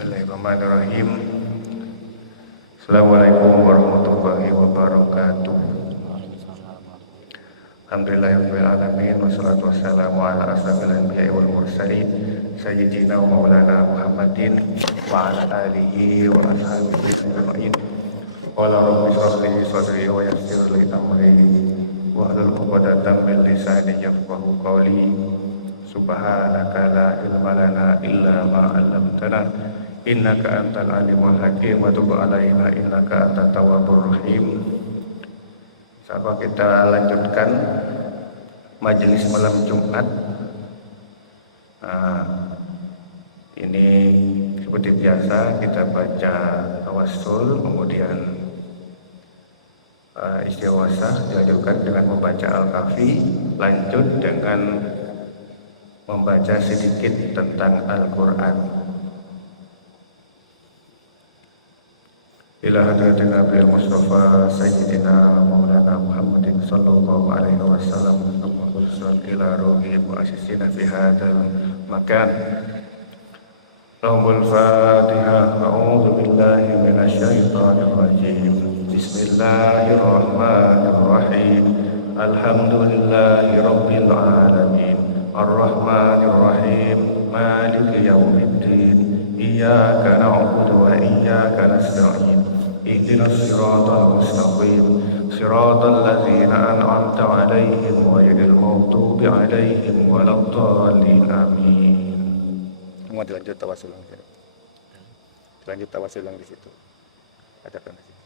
Bismillahirrahmanirrahim. Assalamualaikum warahmatullahi wabarakatuh. Alhamdulillahirabbil alamin wassalatu wassalamu ala asrofil anbiya'i wal mursalin sayyidina wa maulana Muhammadin wa ala alihi wa ashabihi ajma'in. Qala rabbi shrah li sadri wa yassir li amri wahlul 'uqdatam min lisani yafqahu qawli. Subhanaka la ilma lana illa ma 'allamtana innaka antal alimul hakim wa tub alaina innaka antat tawwabur rahim. Sahabat, kita lanjutkan majelis malam Jumat. Ini seperti biasa kita baca tawassul, kemudian istighosah dilanjutkan dengan membaca Al-Kahfi, lanjut dengan membaca sedikit tentang Al-Quran. Ila hadratin Nabi Mustafa Sayyidina Maulana Muhammadin sallallahu alaihi wasallam Allahumma ila ruhi mu'assisina fi hadzal makan. Lahumul Fatihah. A'udzu billahi minasy syaithanir rajim. Bismillahirrahmanirrahim. Alhamdulillahi rabbil alamin. Ar-Rahmanir-Rahim, Maliki yaumiddin. Iyyaka na'budu wa iyyaka nasta'in. Ihdinas siratal mustaqim, siratal ladzina an'amta 'alaihim ghairil maghdubi 'alaihim waladdallin. Amin. Mau dilanjut tawasul lagi. Lanjut tawasul lagi di situ. Ada kan di situ.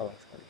Awal sekali.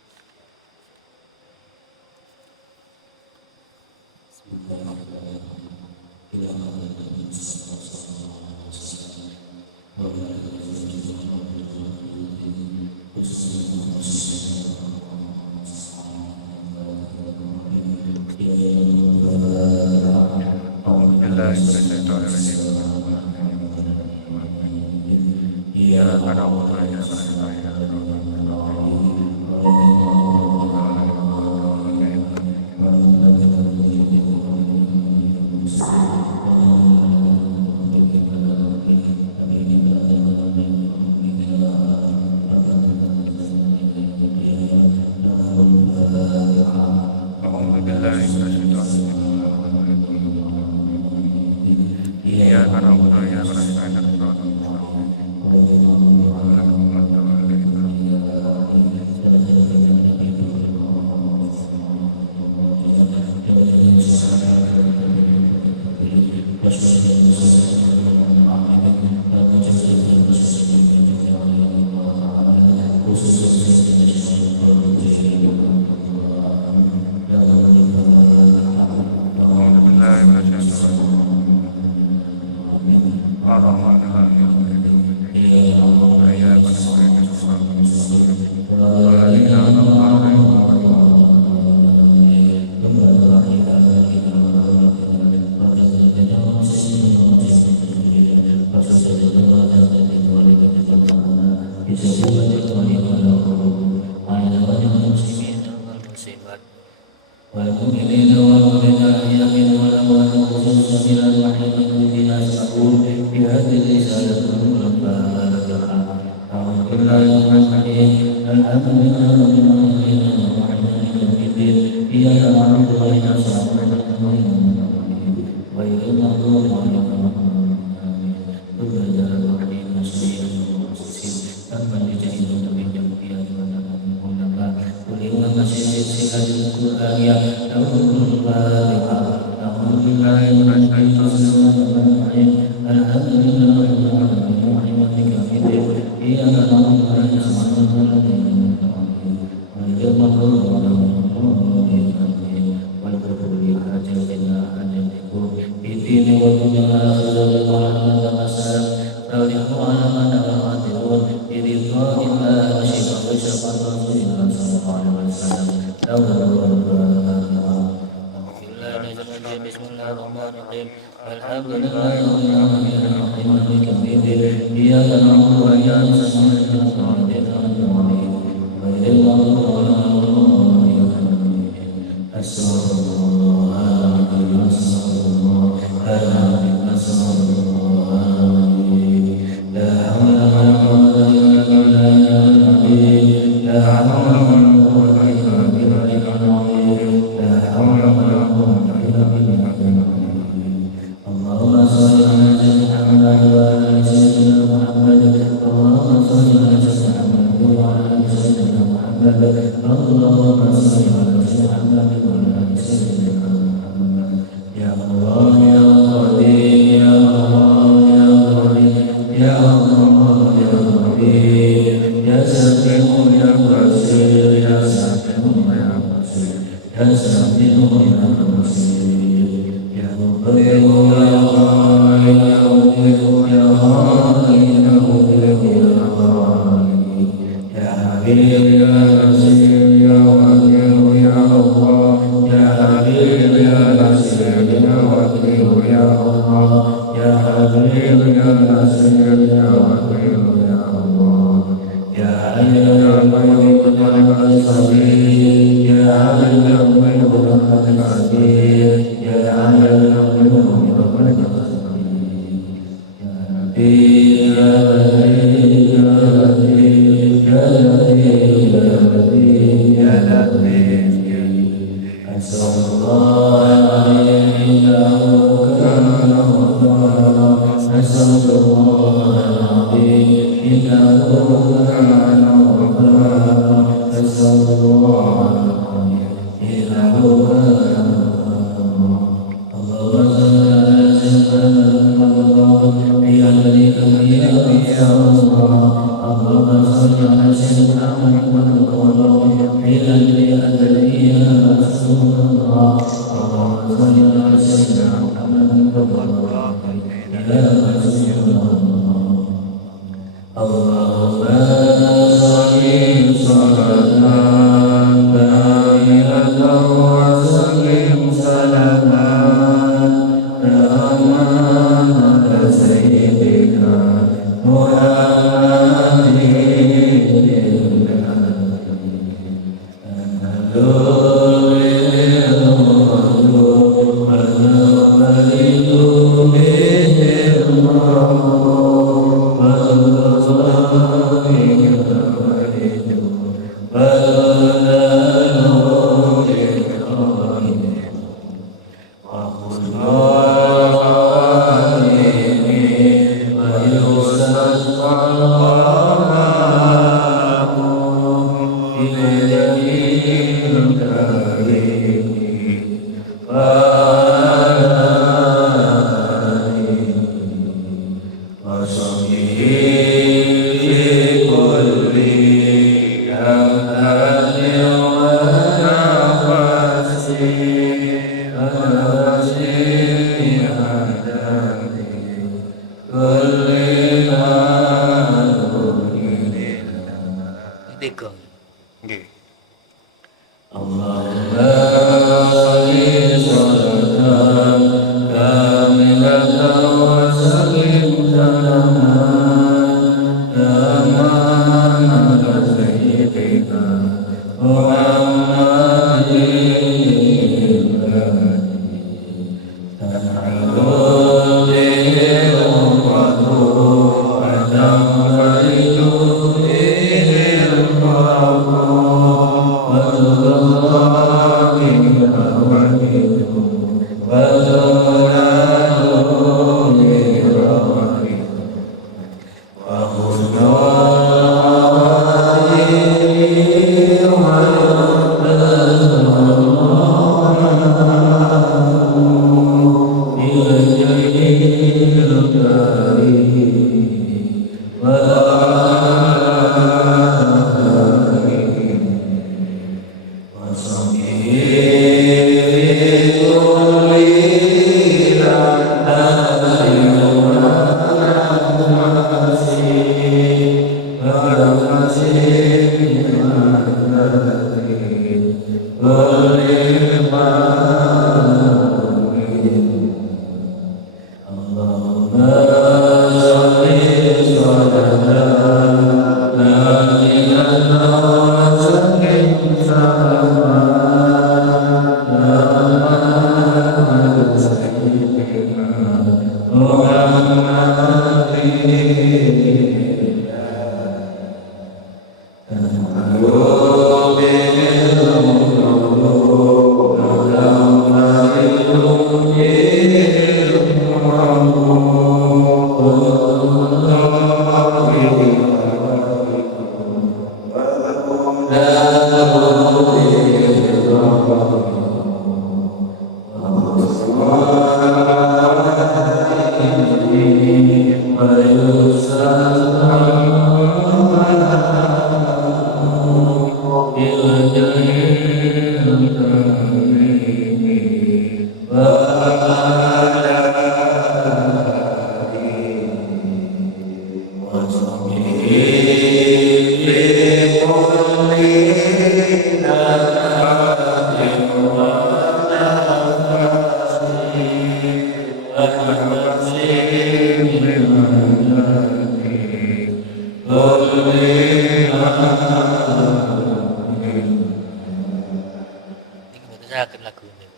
Sakit lagu ini.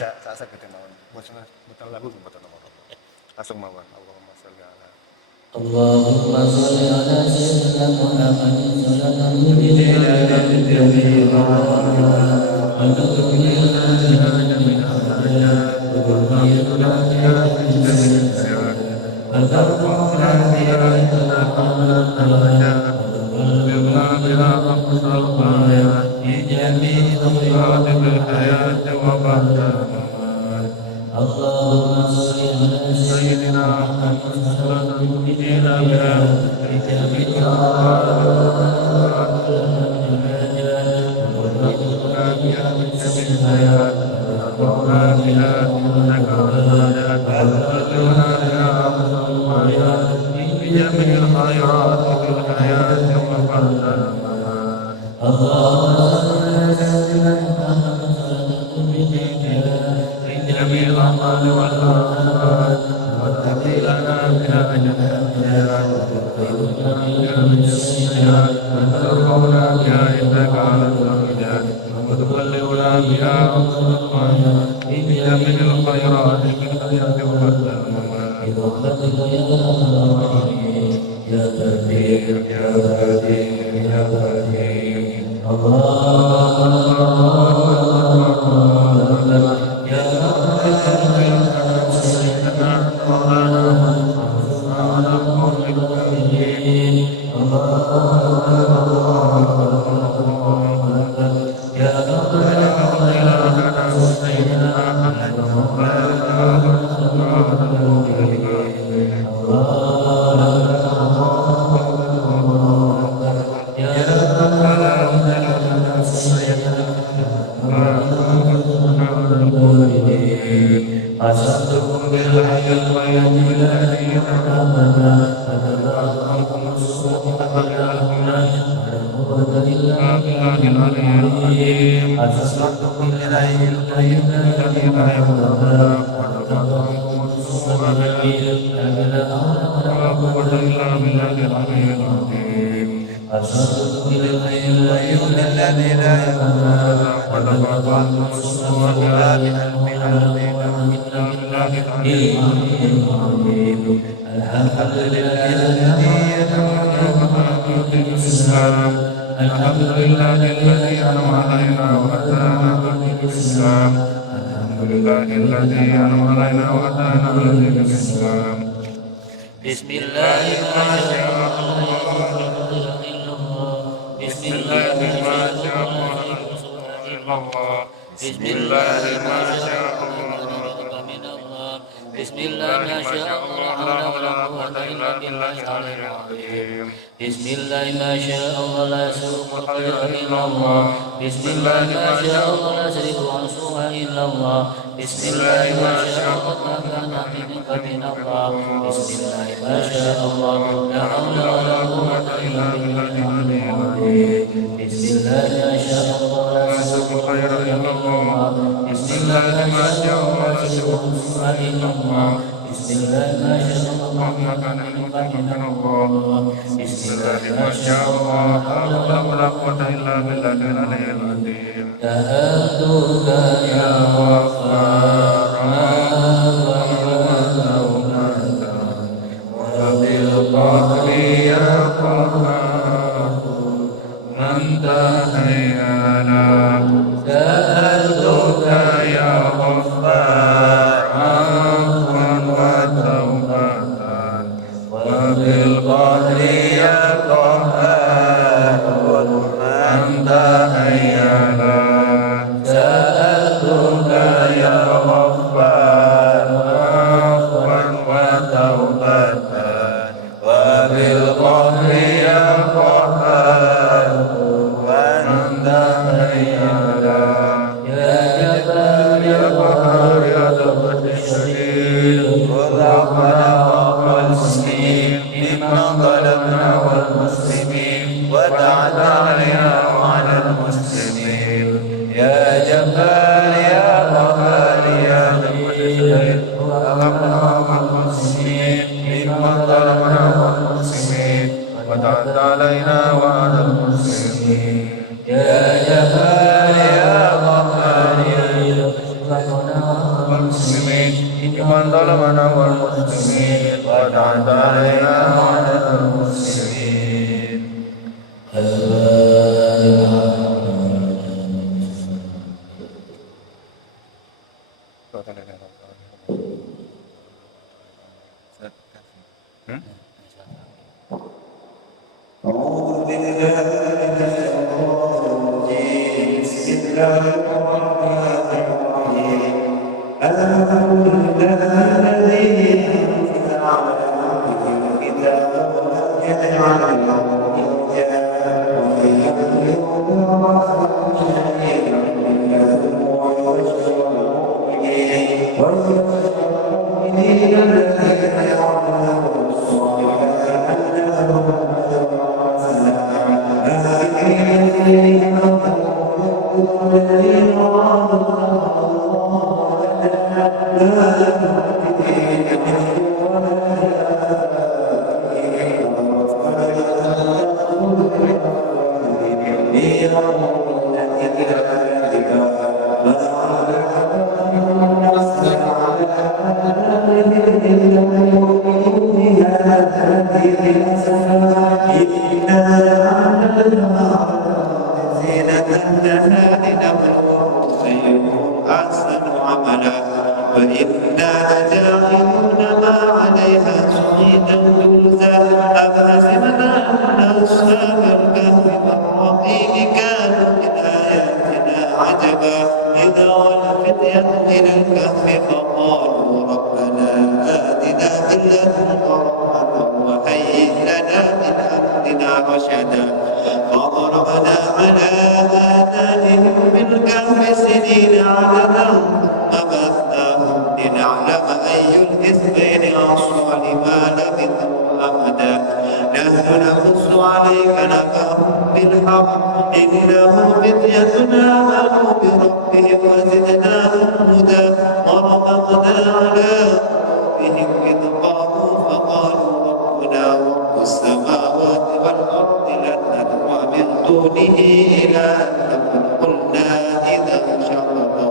Ya, saya sakit mawon. Bukan lagu bukan apa. Langsung mawon. Allahumma sholli ala. Allahumma sholli ala sayyidina Muhammadin sallallahu alaihi Allahumma sholli ala sayyidina Muhammadin sallallahu alaihi Anta hayyana sa'altuka المسلمين والمسلمين وتعد علينا وعلى المسلمين. أعوذ بالله من الشيطان الرجيم. بسم الله الرحمن الرحيم. الحمد لله الذي أنزل على عبده الكتاب ولم يجعل له عوجا وينذر بأسا شديدا من لدنه ويبشر المؤمنين الذين يعملون الصالحات أن لهم وإنا لجاعلون ما عليها صعيدا جرزا أفحسبنا أن أصحاب الكهف والرقيم كانوا من آياتنا عجبا إذا والفتية إلى الكهف فقالوا ربنا آتنا من لدنك رحمة وهيئ لنا من أمرنا رشدا فضربنا على آذانهم بالكهف سنين عددا لنعلم أي الحزبين أحصى لما لبثوا أمدا نحن نقص عليك نبأهم بالحق إنهم فتية آمنوا بربهم وزدناهم هدى وربطنا على قلوبهم إذ قاموا فقالوا ربنا رب السماوات والأرض لن ندعو من دونه إلها قلنا إذا شططا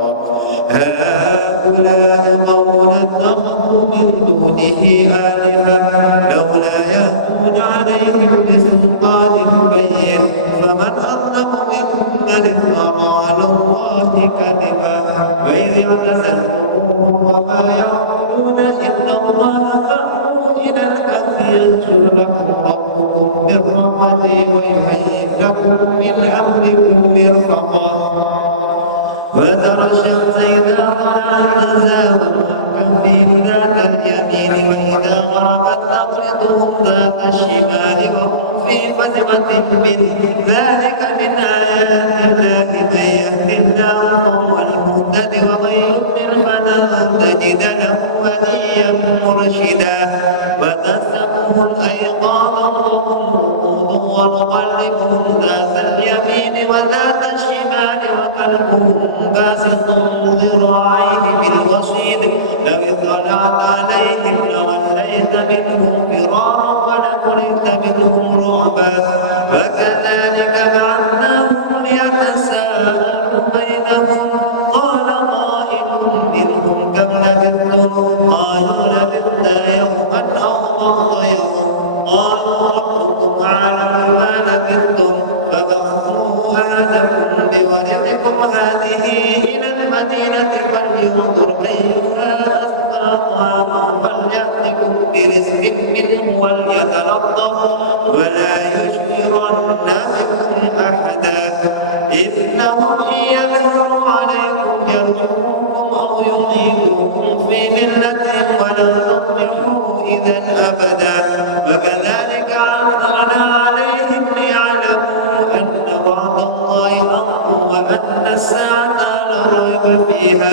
هؤلاء قولا اتخذوا من دونه آلهة لولا يأتون عليهم بسلطان بين فمن أظلم ممن افترى على الله كذبا وإذ اعتزلتموهم وما يعبدون إلا الله فأووا إلى الكهف ينشر لكم ربكم من رحمته ويهيئ لكم من أمركم مرفقا وترى الشمس إذا طلعت تزاور عن كهفهم ذات اليمين وإذا غربت تقرضهم ذات الشمال وهم في فزعة منه ذلك من آيات الله من يهد الله فهو المهتد ومن يضلل فلن تجد له وليا مرشدا وتحسبهم الأيقاظ وهم رقود ونقلبهم ذات اليمين وذات الشمال وكلبهم باسط ذراعيه بالوصيد لو اطلعت عليهم لوليت منهم فرارا ولملئت منهم رعبا وكذلك بعثناهم ليتساءلوا بينهم قال قائل منهم كم لبثتم قالوا لبثنا يوما أو بعض يوم قالوا ربكم أعلم ما لبثتم فبعثوا أحدكم بورقكم هذه إلى المدينة فلينظر أيها أزكى طعاما فليأتكم برزق منه وليتلطف ولا يشعرن بكم أحدا إنهم إن يظهروا عليكم يرجموكم أو يعيدوكم في ملتهم ولن تفلحوا إذا أبدا وكذلك عثرنا عليهم ليعلموا أن وعد الله حق وأن الساعة لا ريب فيها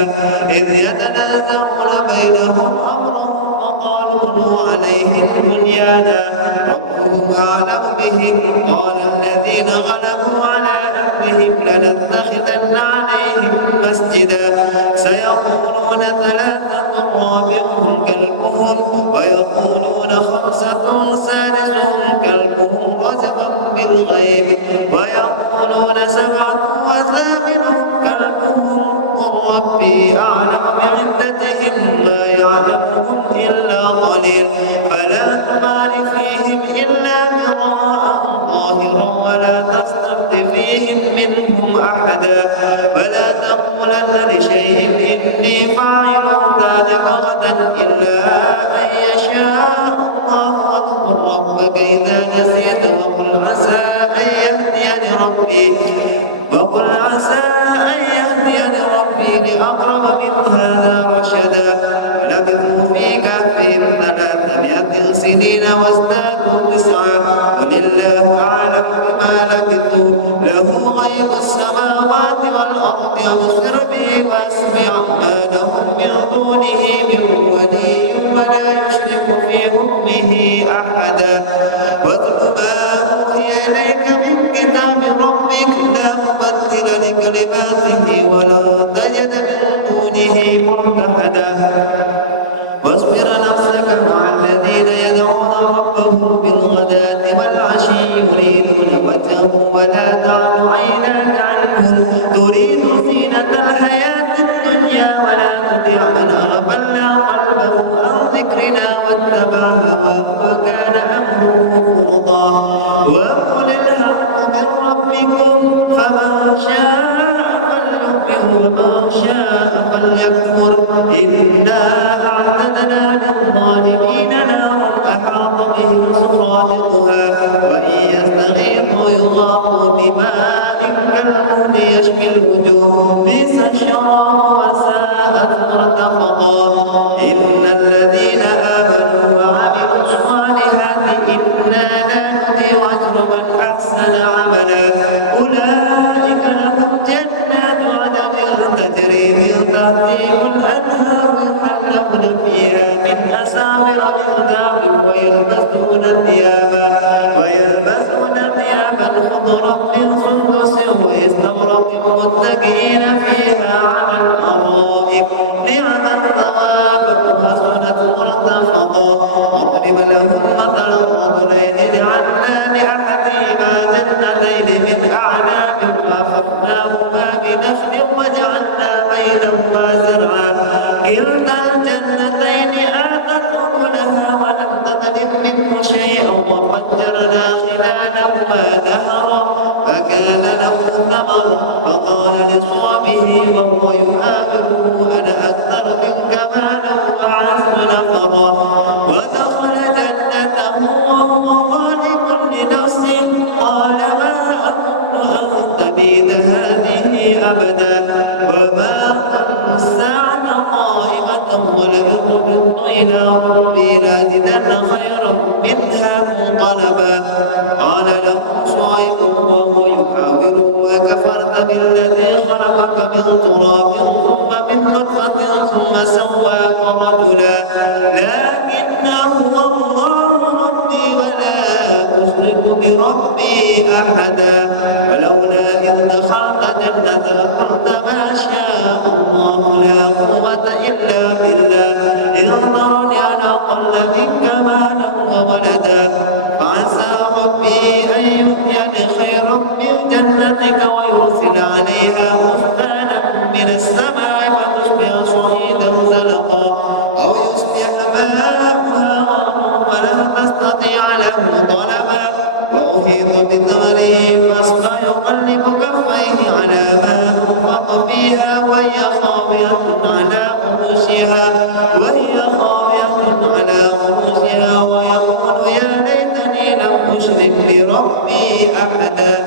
إذ يتنازعون بينهم أمرهم وقالوا ابنوا عليهم بنيانا ربهم أعلم بهم قال الذين غلبوا على أمرهم لنتخذن عليهم مسجدا سيقولون ثلاثة رابعهم كلبهم ويقولون خمسة سادسهم كلبهم رجما بالغيب ويقولون سبعة وثامنهم كلبهم قل ربي أعلم بعدتهم ما يعلمهم لشيء إني فاعل ذلك غدا إلا أن يشاء الله واذكر ربك إذا نسيت وقل عسى أن يهديني ربي لأقرب من هذا رشدا فلبثوا في كهفهم 300 سنين وازدادوا 9 قل الله أعلم بما لبثوا له غيب السماوات والأرض أبصر به وأسمع ما لهم من دونه من ولي ولا يشرك في حكمه أحدا واتل ما أوحي إليك من كتاب ربك لا مبدل لكلماته ولن تجد من دونه ملتحدا واصبر نفسك مع الذين يدعون ربهم بالغداة والعشي يريدون وجهه ولا تعد عيناك عنهم تريد زينة الحياة الدنيا ولا تطع من أغفلنا قلبه عن ذكرنا واتبع هواه وكان أمره فرطا وقل الحق من ربكم فمن شاء فليؤمن ومن شاء فليكفر إنا أعتدنا للظالمين نارا أحاط بهم سرادقها وإن يستغيثوا يغاثوا بماء كالمهل يشفي الوجوه بئس الشراب وساءت مرتفقا إن الذين آمنوا وعملوا الصالحات إنا لا نضيع أجر من أحسن عملا أولئك لهم جنات عدن تجري من تحتهم الأنهار يحلون فيها من أساور من ذهب ويلبسون ثيابا خضرا من سندس واستبرق متكئين فيها على الأرائك نعم الثواب وحسنت مرتفقا واضرب لهم مثلا رجلين جعلنا لأحدهما جنتين من أعناب فحفظناهما بنخل وجعلنا بينهما زرعا كلتا الجنتين آتت أكلها ولم تظلم منه شيئا وفجرنا خلالهما نهرا فكان له ثمر فقال لصاحبه وهو يحاوره أنا أكثر منك مالا وأعز نفرا ودخل جنته وهو ظالم لنفسه قال ما أظن أن تبيد هذه أبدا وما أظن الساعة قائمة ولئن رددت إلى ربي لأجدن خيرا منها منقلبا قال له شعيب وهو يحاوره وكفرت بالذي خلقك من تراب ثم من نطفة ثم سواك رجلا لكن هو الله ربي ولا أشرك بربي أحدا ولولا إذ دخلت جنتك قلت ما شاء الله لا قوة إلا بالله إن ظنني أنا أقل منك مالا وولدا فعسى ربي أن يؤتيني خيرا من جنتك ويرسل عليها بستانا من السماء وتصبح صعيدا زلقا أو يصبح ماؤها غورا فلا تستطيع له طلبا وأحيط بثمره فأصبح يقلب كفيه على ما أنفق فيها وهي خاوية على عروشها ويقول يا ليتني لم أشرك بربي أحدا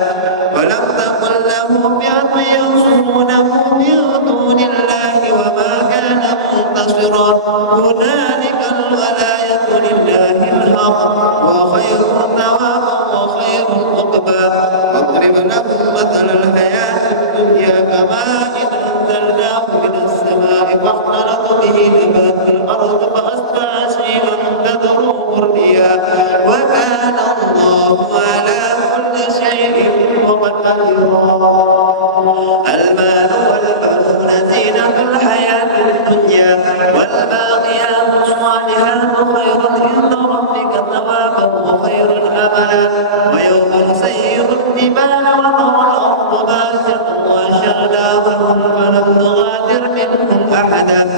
ولم تكن له فئة ينصرونه من دون الله وما كان منتصرا هنالك الولاية لله الحق وخير ثوابا وخير عقبا واضرب لهم مثل الحياة الدنيا كماء أنزلناه من السماء فاختلط به نبات الأرض فأصبح هشيما تذروه الرياح وكان الله على كل شيء مقتدرا المال والبنون زينة الحياة الدنيا والباقيات الصالحات خير عند ربك ثوابا وخير أملا ويوم نسير الجبال وترى الأرض باسطة وأنشأناهم فلم نغادر منهم أحدا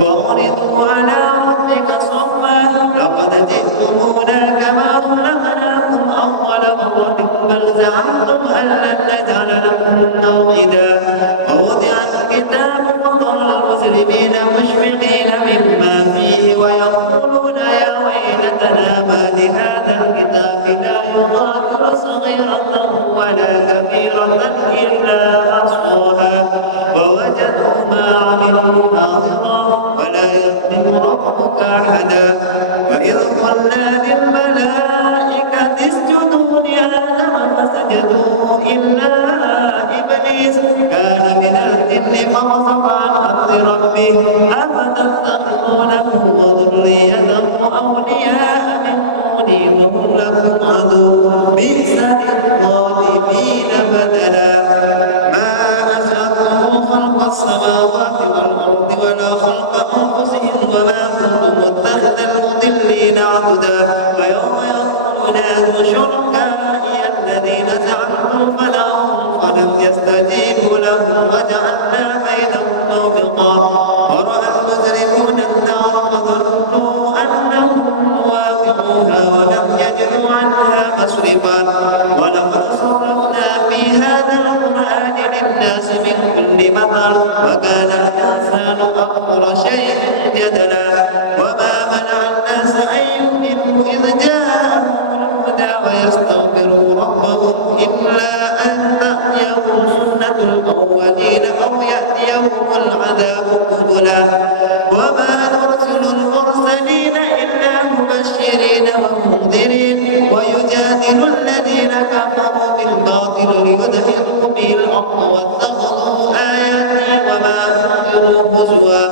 وعرضوا على ربك صفا لقد جئتمونا كما خلقناكم أول مرة بل زعمتم أن لن نجعل لكم موعدا ووضع الكتاب مسلمين مشفقين مما فيه ويقولون يا ويلتنا ما لهذا الكتاب لا يغادر صغيرة ولا كبيرة إلا أحصاها ووجدوا ما عملوا حاضرا ولا يظلم ربك أحدا. وإذ قلنا للملائكة اسجدوا لآدم فسجدوا إلا إبليس كان من الجن ففسق عن أمر ربه أفتتخذونه وذريته أولياء من دوني وهم لكم عدو بئس للظالمين بدلا. ما أشهدتهم خلق السماوات والأرض ولا خلق أنفسهم وما كنت متخذ المضلين عبدا. ويوم يقول نادوا شركائي الذين زعمتم فدعوهم فلم يستجيبوا لهم وجعلنا بينهم موبقا. ورأى المجرمون النار فظنوا أنهم واقعوها ولم يجدوا عنها مصرفا. ولقد صرفنا في هذا القرآن للناس من كل مثل وكان الإنسان أكثر شيء جدلا. وما منع الناس أن يؤمنوا إذ جاءهم الهدى ويستغفروا ربهم إلا أن تأتيهم سنة الأولين أو يأتيهم العذاب قبلا. وما نرسل المرسلين إلا مبشرين ومنذرين ويجادل الذين كفروا بالباطل ليدحضوا به الحق واتخذوا آياتي وما أنذروا هزوا.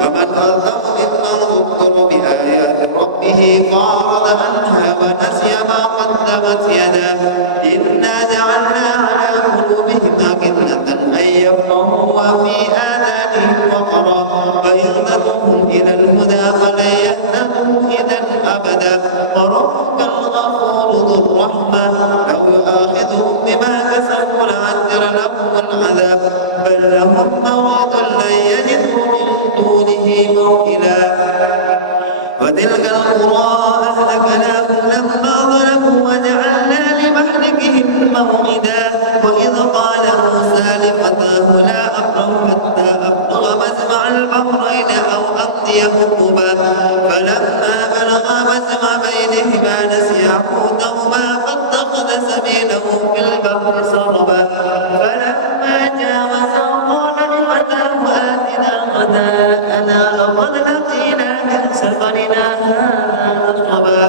ومن أظلم ممن ذكر بآيات ربه فأعرض عنها ونسي ما قدمت يداه إنا جعلنا على قلوبهم أكنة أن يفقهوا وفي آذانهم وقرا وإن تدعوهم إلى الهدى فلن يهتدوا إذا أبدا. وربك الغفور ذو الرحمة لو يؤاخذهم بما كسبوا لعجل لهم العذاب بل لهم موعد لن يجدوا من دونه موئلا. وتلك القرى أهلكناهم لما ظلموا وجعلنا لمهلكهم موعدا. وإذ قال موسى لفتاه لا أبرح حتى أبلغ مجمع البحرين أو أمضي حقبا. فلما بلغا مجمع بينهما نسيا حوتهما فاتخذ سبيله في البحر سربا. فلما جاوزا قال لفتاه آتنا غداءنا لقد لقينا من سفرنا هذا نصبا.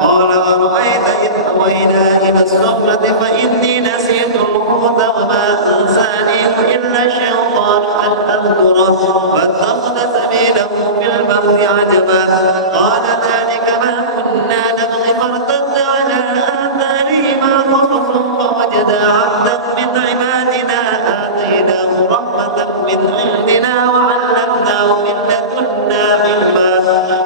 قال أرأيت إذ أوينا إلى الصخرة فإني نسيت الحوت وما أنسانيه إلا الشيطان أن أذكره فاتخذ سبيله في البحر عجبا. قال ذلك ما كنا نبغي فارتد على آثارهما قصصا فوجدا عبدا من عبادنا آتيناه رحمة من عندنا وعلمناه من لدنا علما.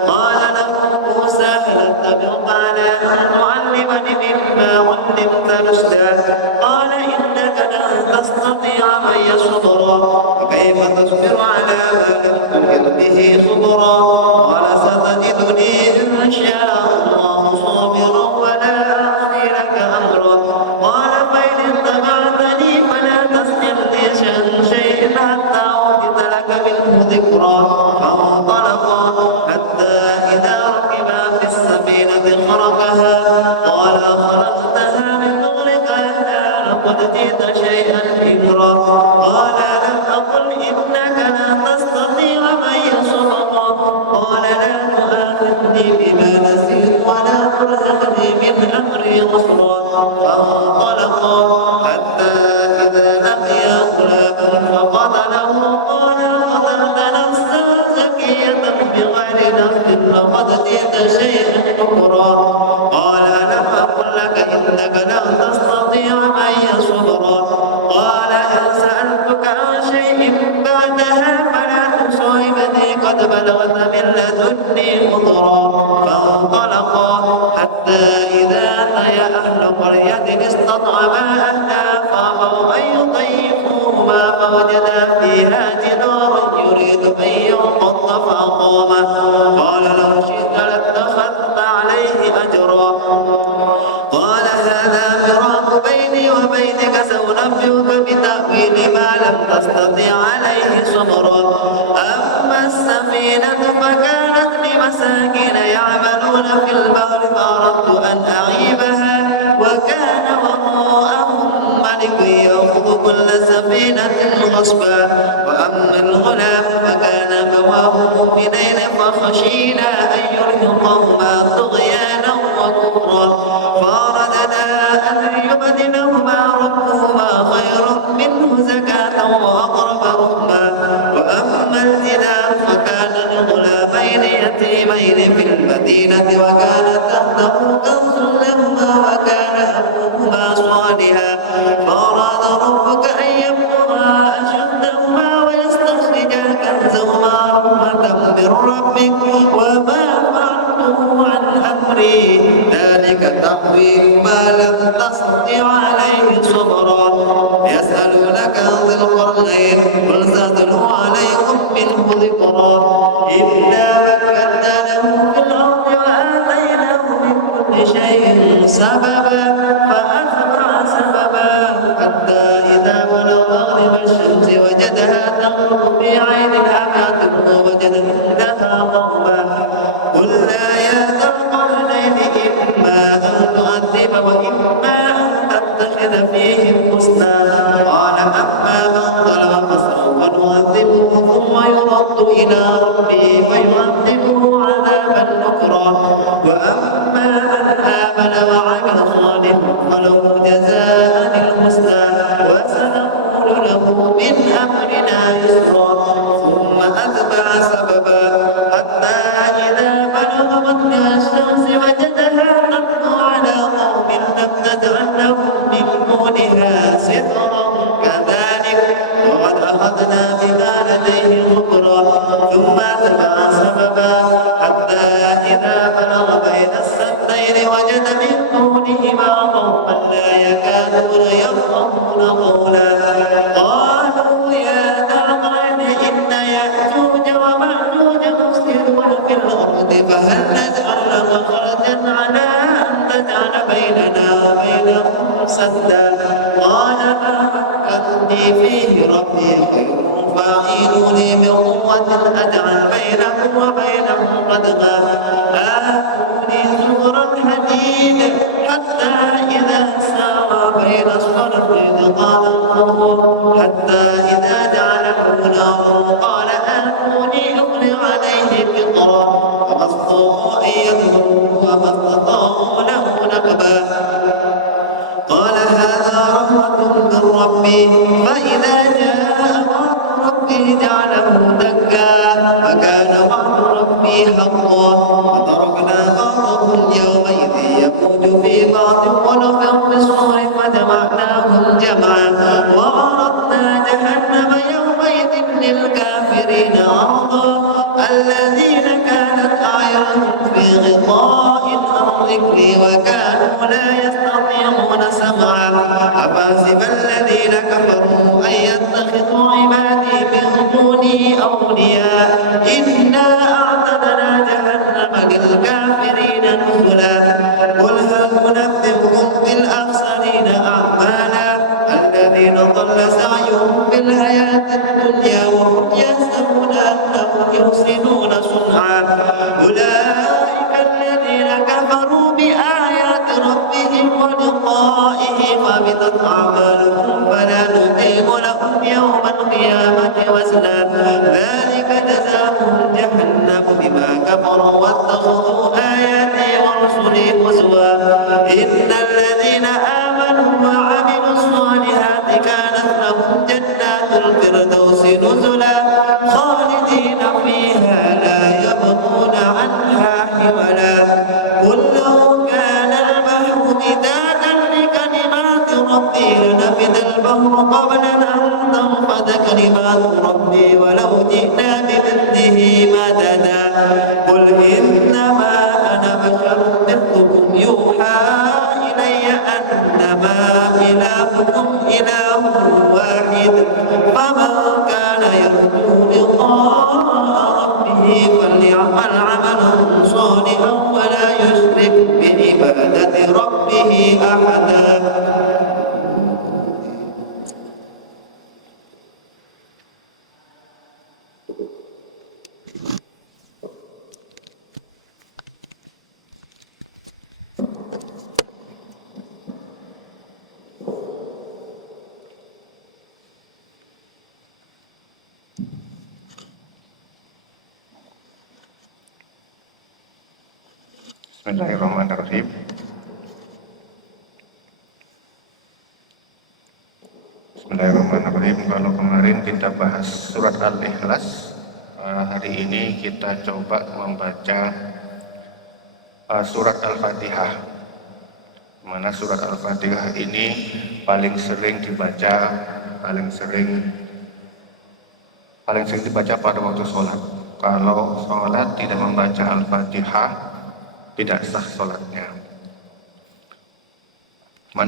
قال له موسى هل اتبعك على أن تعلمني مما علمت رشدا. قال إنك لن تستطيع معي صبرا. وكيف تصبر على ما لم تحط به خبرا. قال ستجدني إن شاء الله صابرا ولا أعصي لك أمرا. قال فإن اتبعتني فلا تسألني عن شيء حتى أوجد لك منه ذكرا. فانطلقا حتى إذا ركبا في السفينة خرقها قال خرقتها لتغرق أهلها لقد جئت شيئا إكرا. قال لم أقل إنك لا تستطيع معي صبرا. قال لا تؤاخذني بما نسيت ولا ترهقني من أمري عسرا. فانطلقا حتى إذا لقيا غلاما فقتله قال قتلت نفسا زكية بغير نفس لقد جئت شيئا نكرا. قال ألم أقل لك إنك لن تستطيع معي صبرا. قال إن سألتك عن شيء بعدها فلا تصاحبني قد بلغت من لدني عذرا. فانطلقا حتى إذا أتيا أهل قرية استطعما أهلها فأبوا أن يضيفوهما فوجدا فيها جدارا يريد أن ينقض فأقامه. قال لو شئت لاتخذت عليه أجرا. قال هذا فراق بيني وبينك سأنبئك بتأويل ما لم تستطع عليه صبرا. مساكين يعملون في البحر فأردت أن أعيبها وكان وراءهم ملك يأخذ كل سفينة غصبا وأما الغلام فكان أبواه مؤمنين فخشينا أن يرهقهما طغيانا وكفرا فأردنا أن يبدلهما ربهما خيرا منه زكاة وأقرب رحما وأما الجدار فكان لغلامين يتيمين في المدينة وكان تحته كنز لهما وكان أبوهما صالحا فأراد ربك أن يبلغا أشدهما ويستخرجا كنزهما رحمة من ربك وما فعلته عن أمري ذلك تأويل ما لم تستطع عليه صبرا يسألونك عن ذي القرنين قل سأتلو عليكم منه ذكرا إنا مكنا له في الأرض وآتيناه من كل شيء سببا فأتبع سببا حتى إذا بلغ مغرب الشمس وجدها تغرب في عين حمية ووجد عندها قوما قلنا يا ذا القرنين إما أن تؤدب وإما أن تتخذ فيهم حسنا قال أما من ظلم فسوف نعذبه ثم يرد إلى ربه فيعذبه عذابا نكرا وأما من آمن وعمل صالحا فله جزاء الحسنى وسنقول له من أمرنا يسرا ثم أتبع سببا حتى إذا بلغ مطلع الشمس وجدها تطلع على قوم لم نجعل لهم من دونها سترا كذلك وقد أخذنا بما لديه خبرا ثم أتبع سببا حتى إذا بلغ بين السدين وجد من دونهما قوما لا يكادون يفقهون قولا قالوا يا ذا القرن إن يأجوج ومأجوج مفسدون في الأرض فهل نجعل لك خرجا على أن تجعل بيننا وبينهم سدا قال ما مكنني فيه ربي خير فأعينوني بقوة أجعل بينكم وبينهم ردما آتوني زبر الحديد حتى إذا ساوى بين الصدفين قال انظروا حتى إذا جعله نارا قال آتوني أغلق عليه قطرا فما استطاعوا أن يظهروا وما استطاعوا له نقبا قال هذا رحمة من ربي فإذا جاء وعد ربي جعله دكا وكان وعد ربي حقا وتركنا بعضهم يومئذ يموج في بعض ونفخ في الصور فجمعناهم جمعا وعرضنا جهنم يومئذ للكافرين عرضا الذين كانت أعينهم في غطاء عن ذكري وكانوا لا يستطيعون سمعا أفحسب الذين كفروا أن يتخذوا عبادي من دوني أولياء إنا أعتدنا جهنم للكافرين نزلا قل هل ننبئكم بالأخسرين أعمالا الذين ضل سعيهم في الحياة الدنيا وهم يحسبون أنهم يحسنون صنعا أولئك الذين كفروا بآيات ربهم ولقائه فبطت أعمالهم فلا نقيم لهم يوم القيامة وزنا ذلك جزاؤهم جهنم بما كفروا واتخذوا آياتي ورسلي هزوا إن الذين آمنوا وعملوا الصالحات كانت لهم جنات الفردوس نزلا خالدين فيها لا يبغون عنها حولا قل لو كان البحر مدادا لكلمات ربي لنفد البحر قبل أن تنفد كلمات ربي ولو جئنا بمثله مددا قل إنما أنا بشر مثلكم يوحى إلي أنما إلهكم إله واحد فمن كان يرجو لقاء ربه فليعمل عملا صالحا ولا يشرك بعبادة ربه أحدا Bismillahirrahmanirrahim. Bismillahirrahmanirrahim. Kalau kemarin kita bahas surat Al-Ikhlas, hari ini kita coba membaca surat Al-Fatihah. Mana surat Al-Fatihah ini paling sering dibaca, paling sering dibaca pada waktu sholat. Kalau sholat tidak membaca Al-Fatihah, tidak sah sholatnya.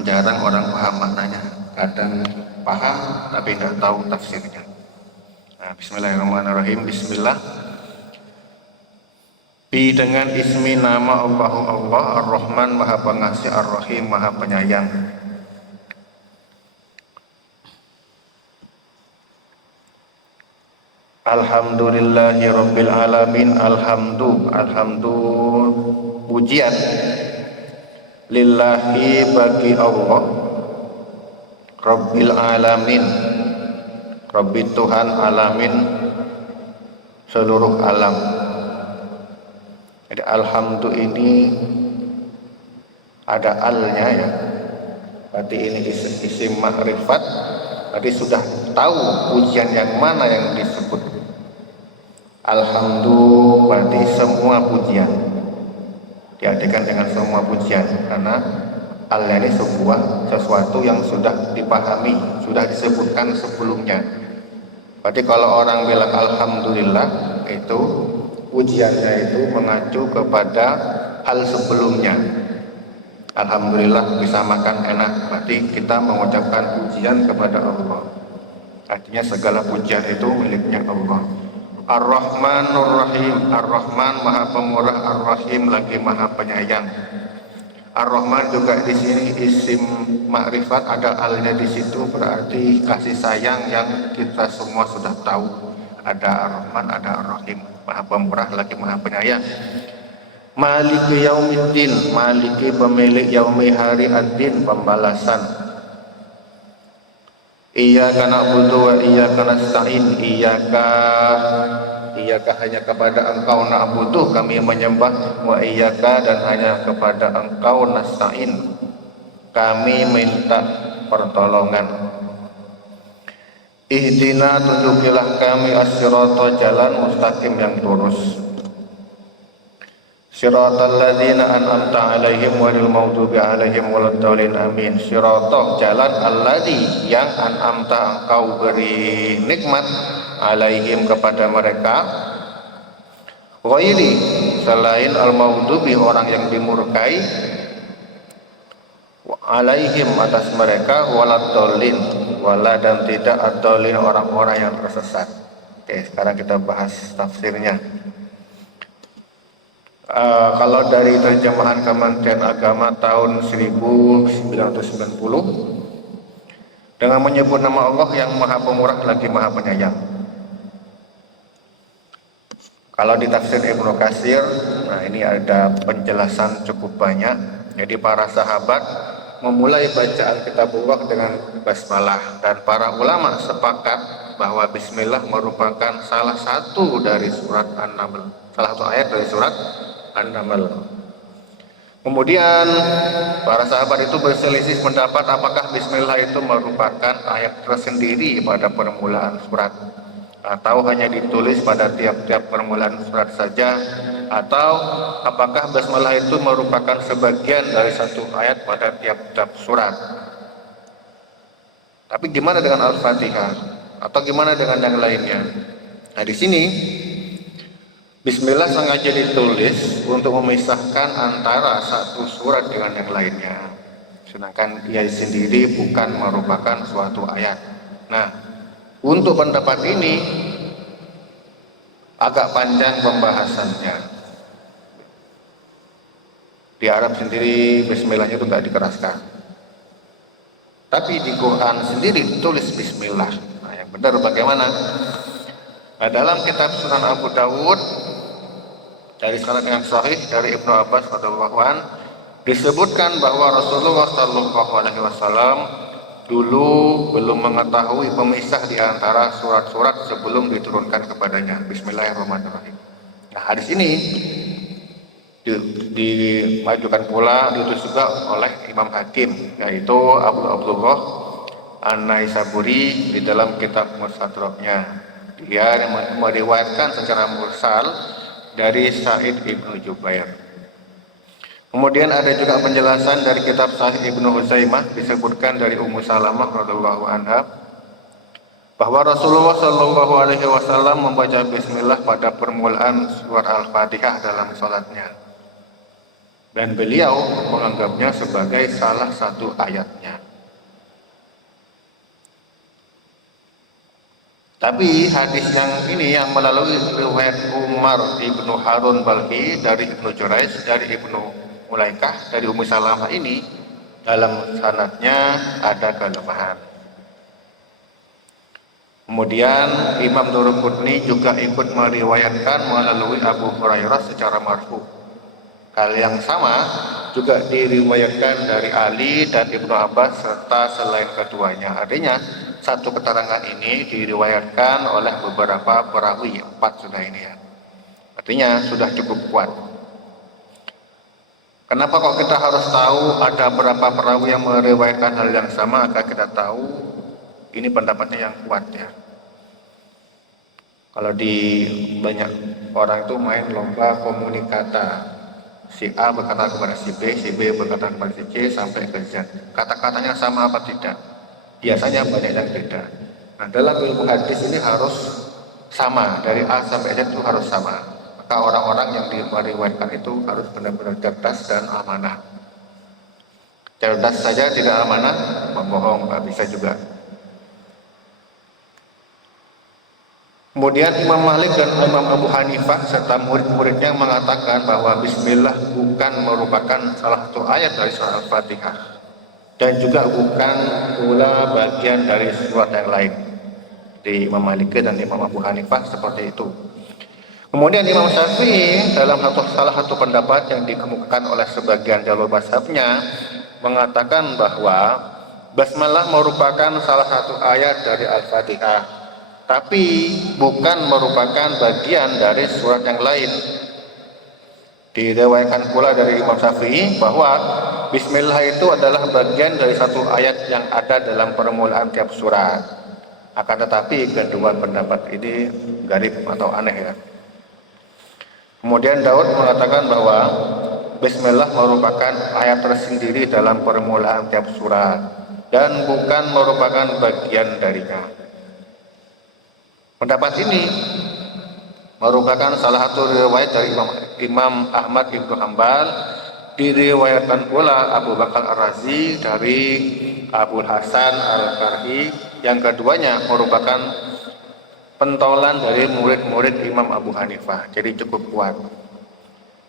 Jarang orang paham maknanya, kadang paham tapi nggak tahu tafsirnya. Nah, Bismillahirrahmanirrahim. Bismillah. Dengan ismi nama Allahu Allah Ar-Rahman Maha Pengasih, Ar-Rahim Maha Penyayang. Alhamdulillahi Rabbil Alamin. Alhamdu pujian lillahi bagi Allah, Rabbil Alamin, Rabbi Tuhan alamin, seluruh alam. Jadi alhamdu ini ada alnya ya, berarti ini isim ma'rifat, berarti sudah tahu pujian yang mana yang disebut. Alhamdu berarti semua pujian, diartikan dengan semua pujian, karena al ini sesuatu yang sudah dipahami, sudah disebutkan sebelumnya. Berarti kalau orang bilang alhamdulillah, itu pujiannya itu mengacu kepada hal sebelumnya. Alhamdulillah bisa makan enak, berarti kita mengucapkan pujian kepada Allah. Artinya segala pujian itu miliknya Allah. Ar-Rahmanur Rahim. Ar-Rahman Maha Pemurah, Ar-Rahim lagi Maha Penyayang. Ar-Rahman juga di sini isim ma'rifat, ada alnya di situ, berarti kasih sayang yang kita semua sudah tahu. Ada Ar-Rahman, ada Ar-Rahim, Maha Pemurah lagi Maha Penyayang. Maliki Yaumiddin. Maliki pemilik yaumi hari ad-din, pembalasan. Iyyaka na'budu wa iyyaka nasta'in. Iyyaka hanya kepada Engkau na'budu kami menyembah, wa iyyaka dan hanya kepada Engkau nasta'in kami minta pertolongan. Ihdina, tunjukilah kami as-sirata, jalan mustaqim yang lurus. Siratal ladzina an'amta 'alaihim ghairil maghdubi 'alaihim waladdallin. Amin. Sirata, jalan alladzi yang an'amta engkau beri nikmat, 'alaihim kepada mereka, ghairi selain al-maghdubi orang yang dimurkai, 'alaihim atas mereka, waladdallin wala dan tidak ad-dallin orang-orang yang tersesat. Oke, sekarang kita bahas tafsirnya. Kalau dari terjemahan Kementerian Agama tahun 1990, dengan menyebut nama Allah yang Maha Pemurah lagi Maha Penyayang. Kalau di tafsir Ibnu Katsir, nah ini ada penjelasan cukup banyak. Jadi para sahabat memulai bacaan kitabullah dengan basmalah, dan para ulama sepakat bahwa bismillah merupakan salah satu dari surat An-Naml, salah satu ayat dari surat An-Naml. Kemudian para sahabat itu berselisih pendapat apakah bismillah itu merupakan ayat tersendiri pada permulaan surat, atau hanya ditulis pada tiap-tiap permulaan surat saja, atau apakah basmalah itu merupakan sebagian dari satu ayat pada tiap-tiap surat. Tapi gimana dengan Al-Fatihah, atau gimana dengan yang lainnya? Nah, di sini bismillah sengaja ditulis untuk memisahkan antara satu surat dengan yang lainnya, sedangkan ia sendiri bukan merupakan suatu ayat. Nah, untuk pendapat ini agak panjang pembahasannya. Di Arab sendiri bismillahnya itu nggak dikeraskan, tapi di Quran sendiri ditulis bismillah. Nah, yang benar bagaimana? Nah, dalam kitab Sunan Abu Dawud dari sanad yang sahih dari Ibnu Abbas radhiyallahu an disebutkan bahwa Rasulullah sallallahu alaihi wasallam dulu belum mengetahui pemisah di antara surat-surat sebelum diturunkan kepadanya Bismillahirrahmanirrahim. Nah, hadis ini dimajukan pula diutus juga oleh Imam Hakim, yaitu Abu Abdullah An-Naisaburi di dalam kitab Mustadraknya. Dia meriwayatkan secara mursal dari Sa'id ibnu Jubair. Kemudian ada juga penjelasan dari kitab Sahih Ibnu Huzaimah, disebutkan dari Ummu Salamah radhiyallahu anha bahwa Rasulullah Shallallahu Alaihi Wasallam membaca Bismillah pada permulaan surat Al-Fatihah dalam salatnya, dan beliau menganggapnya sebagai salah satu ayatnya. Tapi hadis yang ini yang melalui riwayat Umar ibnu Harun Balhi dari Ibnu Jurayj, dari Ibnu Mulaikah, dari Ummu Salamah ini, dalam sanadnya ada kelemahan. Kemudian Imam Daruqutni juga ikut meriwayatkan melalui Abu Hurairah secara marfu. Hal yang sama juga diriwayatkan dari Ali dan Ibnu Abbas serta selain keduanya. Artinya satu keterangan ini diriwayatkan oleh beberapa perawi, 4 sudah ini ya. Artinya sudah cukup kuat. Kenapa kok kita harus tahu ada berapa perawi yang meriwayatkan hal yang sama agar kita tahu ini pendapatnya yang kuat ya. Kalau di banyak orang itu main lomba komunikata, si A berkata kepada si B berkata kepada si C sampai ke Z. Kata-katanya sama apa tidak? Biasanya banyak yang beda. Nah, dalam ilmu hadis ini harus sama, dari A sampai Z itu harus sama. Maka orang-orang yang meriwayatkan itu harus benar-benar cerdas dan amanah. Cerdas saja tidak amanah, membohong nggak bisa juga. Kemudian Imam Malik dan Imam Abu Hanifah serta murid-muridnya mengatakan bahwa Bismillah bukan merupakan salah satu ayat dari surah Al-Fatihah, dan juga bukan pula bagian dari surat yang lain. Di Imam Malik dan Imam Abu Hanifah seperti itu. Kemudian Imam Syafi'i dalam salah satu pendapat yang dikemukakan oleh sebagian jalur mazhabnya mengatakan bahwa Basmalah merupakan salah satu ayat dari Al-Fatihah, tapi bukan merupakan bagian dari surat yang lain. Diriwayatkan pula dari Imam Syafi'i bahwa Bismillah itu adalah bagian dari satu ayat yang ada dalam permulaan tiap surat. Akan tetapi kedua pendapat ini garib atau aneh ya. Kemudian Daud mengatakan bahwa Bismillah merupakan ayat tersendiri dalam permulaan tiap surat dan bukan merupakan bagian darinya. Pendapat ini merupakan salah satu riwayat dari Imam Ahmad Ibnu Hanbal. Diriwayatkan pula Abu Bakar Ar-Razi dari Abu Hasan Al-Karhi, yang keduanya merupakan pentolan dari murid-murid Imam Abu Hanifah, jadi cukup kuat.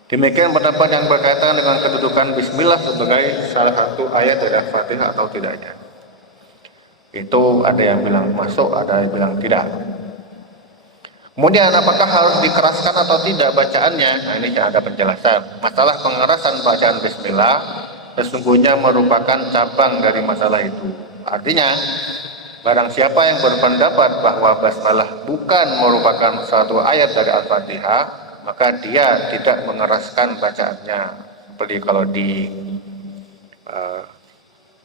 Demikian pendapat yang berkaitan dengan kedudukan Bismillah sebagai salah satu ayat dari Al-Fatihah atau tidaknya. Itu ada yang bilang masuk, ada yang bilang tidak. Kemudian apakah harus dikeraskan atau tidak bacaannya? Nah, ini ada penjelasan. Masalah pengerasan bacaan Bismillah sesungguhnya merupakan cabang dari masalah itu. Artinya, barang siapa yang berpendapat bahwa basmalah bukan merupakan satu ayat dari Al-Fatihah, maka dia tidak mengeraskan bacaannya. Seperti kalau di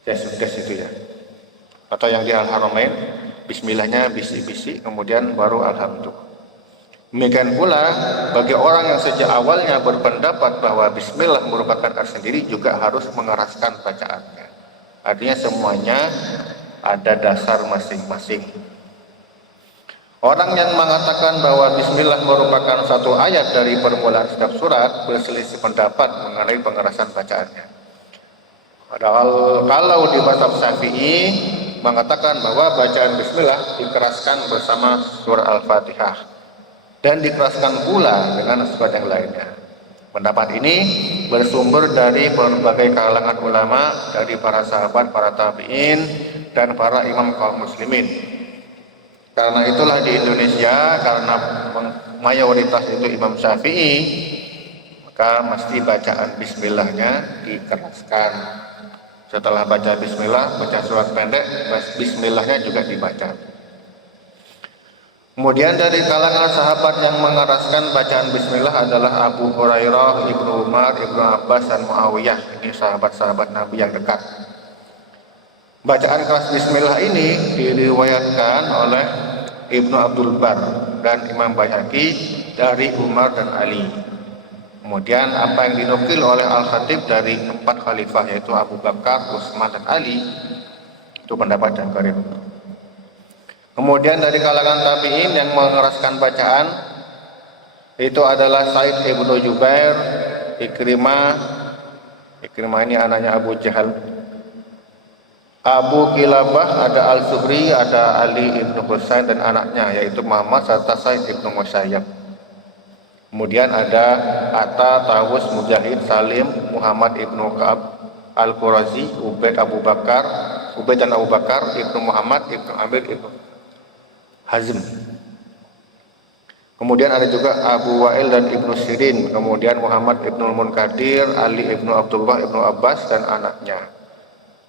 tes itu ya. Atau yang di Al-Haramain, bismillahnya bisi-bisi, kemudian baru alhamdulillah. Demikian pula bagi orang yang sejak awalnya berpendapat bahwa bismillah merupakan ayat sendiri juga harus mengeraskan bacaannya. Artinya semuanya ada dasar masing-masing. Orang yang mengatakan bahwa bismillah merupakan satu ayat dari permulaan setiap surat berselisih pendapat mengenai pengerasan bacaannya. Padahal kalau di mazhab Syafi'i mengatakan bahwa bacaan bismillah dikeraskan bersama surah Al-Fatihah dan dikeraskan pula dengan surat yang lainnya. Pendapat ini bersumber dari berbagai kalangan ulama, dari para sahabat, para tabi'in, dan para imam kaum muslimin. Karena itulah di Indonesia, karena mayoritas itu Imam Syafi'i, maka mesti bacaan bismillahnya dikeraskan. Setelah baca bismillah, baca surat pendek, bismillahnya juga dibaca. Kemudian dari kalangan sahabat yang mengeraskan bacaan bismillah adalah Abu Hurairah, Ibnu Umar, Ibnu Abbas, dan Muawiyah. Ini sahabat-sahabat Nabi yang dekat. Bacaan keras bismillah ini diriwayatkan oleh Ibnu Abdul Bar dan Imam Baihaqi dari Umar dan Ali. Kemudian apa yang dinukil oleh Al-Khatib dari 4 khalifah yaitu Abu Bakar, Utsman, dan Ali, itu pendapat yang qarib. Kemudian dari kalangan tabi'in yang mengeraskan bacaan itu adalah Said ibnu Jubair, Ikrimah ini anaknya Abu Jahal, Abu Kilabah, ada Al-Zuhri, ada Ali ibnu Husain dan anaknya yaitu Muhammad serta Said ibnu Musayyab. Kemudian ada Atta, Tawus, Mujahid, Salim, Muhammad ibnu Ka'ab, Al-Qurazi, Ubaid dan Abu Bakar, Ibnu Muhammad, Ibnu Amir, Ibnu Hazm. Kemudian ada juga Abu Wa'il dan Ibnu Sirin, kemudian Muhammad ibnu Munkadir, Ali ibnu Abdullah ibnu Abbas dan anaknya.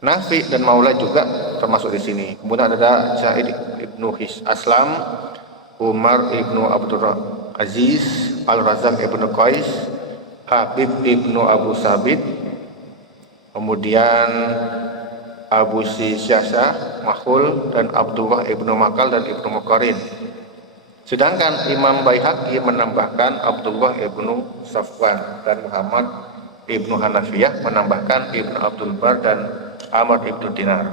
Nafi dan Maula juga termasuk di sini. Kemudian ada Zaid ibnu Aslam, Umar ibnu Abdul Aziz, Al-Razak ibnu Qais, Habib ibnu Abu Sabit, kemudian Abu Syasha, Makhul, dan Abdullah ibnu Makal dan ibnu Muqarin. Sedangkan Imam Baihaqi menambahkan Abdullah ibnu Safwan dan Muhammad ibnu Hanafiyah menambahkan Ibnu Abdul Bar dan Amr ibnu Dinar.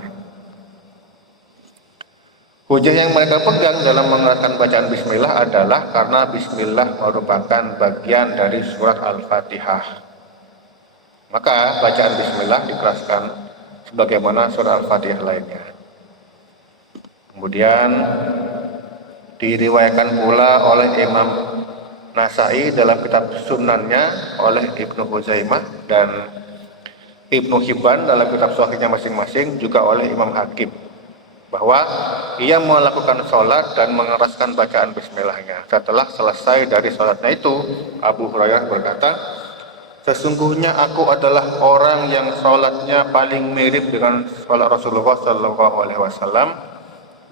Hujah yang mereka pegang dalam mengeraskan bacaan bismillah adalah karena bismillah merupakan bagian dari surat Al-Fatihah. Maka bacaan bismillah dikeraskan sebagaimana surah Al-Fatihah lainnya. Kemudian diriwayatkan pula oleh Imam Nasai dalam kitab Sunannya, oleh Ibnu Huzaimah dan Ibnu Hibban dalam kitab Shahihnya masing-masing, juga oleh Imam Hakim, bahwa ia melakukan sholat dan mengeraskan bacaan bismillahnya. Setelah selesai dari sholatnya itu, Abu Hurairah berkata, sesungguhnya aku adalah orang yang sholatnya paling mirip dengan sholat Rasulullah SAW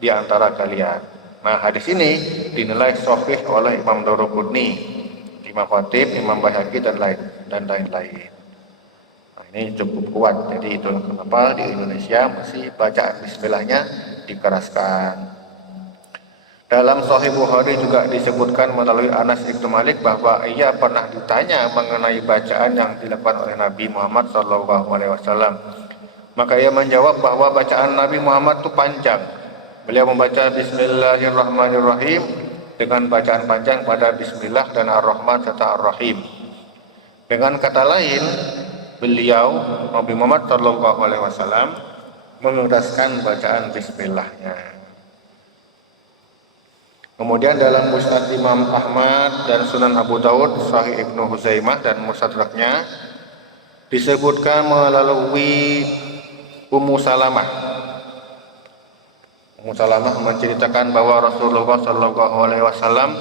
di antara kalian. Nah, hadis ini dinilai sahih oleh Imam Daruqutni, Imam Khatib, Imam Baihaqi dan lain-lain. Nah, ini cukup kuat. Jadi itulah kenapa di Indonesia masih bacaan bismillahnya dikeraskan. Dalam Sahih Bukhari juga disebutkan melalui Anas bin Malik bahwa ia pernah ditanya mengenai bacaan yang dilakukan oleh Nabi Muhammad SAW. Maka ia menjawab bahwa bacaan Nabi Muhammad itu panjang. Beliau membaca Bismillahirrahmanirrahim dengan bacaan panjang pada Bismillah dan Ar-Rahman serta Ar-Rahim. Dengan kata lain, beliau Nabi Muhammad SAW mengeraskan bacaan Bismillahnya. Kemudian dalam Musnad Imam Ahmad dan Sunan Abu Daud, Sahih Ibnu Huzaimah dan Mustadraknya disebutkan melalui Ummu Salamah. Ummu Salamah menceritakan bahwa Rasulullah SAW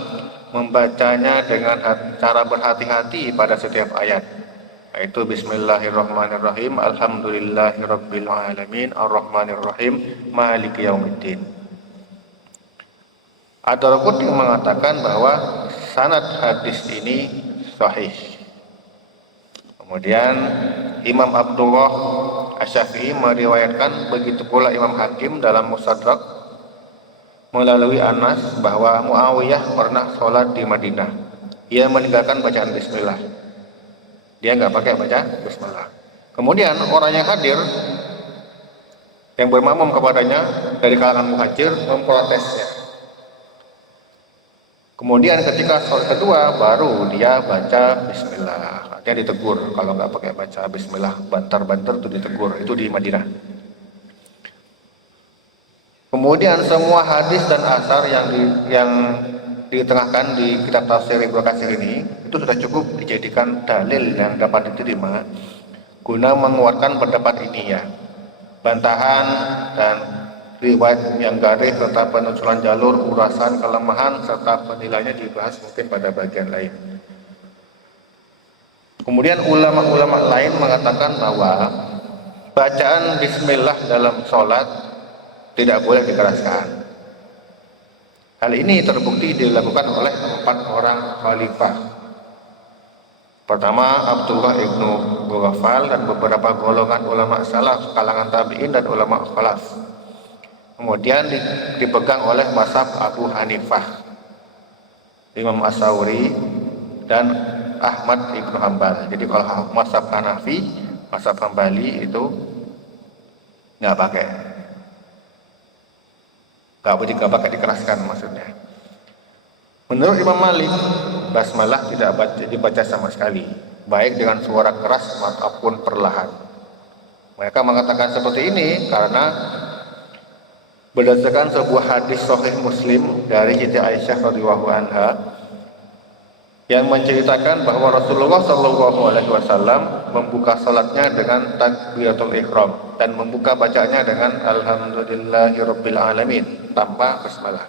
membacanya dengan cara berhati-hati pada setiap ayat, yaitu Bismillahirrahmanirrahim, Alhamdulillahirabbil alamin, Ar-Rahmanirrahim, Maliki Yaumiddin. Ad-Daruqutni mengatakan bahwa sanad hadis ini sahih. Kemudian Imam Abdullah Asy-Syafi'i meriwayatkan, begitu pula Imam Hakim dalam Mustadrak melalui Anas bahwa Muawiyah pernah sholat di Madinah. Ia meninggalkan bacaan bismillah. Dia nggak pakai baca bismillah. Kemudian orang yang hadir yang bermakmum kepadanya dari kalangan muhajir memprotesnya. Kemudian ketika sholat kedua baru dia baca bismillah. Dia ditegur kalau nggak pakai baca bismillah, banter-banter itu ditegur. Itu di Madinah. Kemudian semua hadis dan asar yang ditengahkan di kitab tafsir Ibnu Katsir ini itu sudah cukup dijadikan dalil yang dapat diterima guna menguatkan pendapat ini ya. Bantahan dan riwayat yang garis serta penelusuran jalur, urasan, kelemahan serta penilaiannya dibahas mungkin pada bagian lain. Kemudian ulama-ulama lain mengatakan bahwa bacaan bismillah dalam sholat tidak boleh dikeraskan. Hal ini terbukti dilakukan oleh 4 orang khalifah. Pertama, Abdullah ibnu Mughaffal dan beberapa golongan ulama salaf, kalangan tabi'in dan ulama khalaf. Kemudian dipegang oleh mazhab Abu Hanifah, Imam As-Sawri dan Ahmad ibnu Hanbal. Jadi kalau mazhab Hanafi, mazhab Hambali itu nggak pakai dikeraskan maksudnya. Menurut Imam Malik, basmalah tidak dibaca sama sekali, baik dengan suara keras maupun perlahan. Mereka mengatakan seperti ini karena berdasarkan sebuah hadis sahih Muslim dari Siti Aisyah radhiyallahu anha yang menceritakan bahwa Rasulullah SAW membuka salatnya dengan takbiratul ihram dan membuka bacanya dengan alhamdulillahirabbil alamin tanpa basmalah.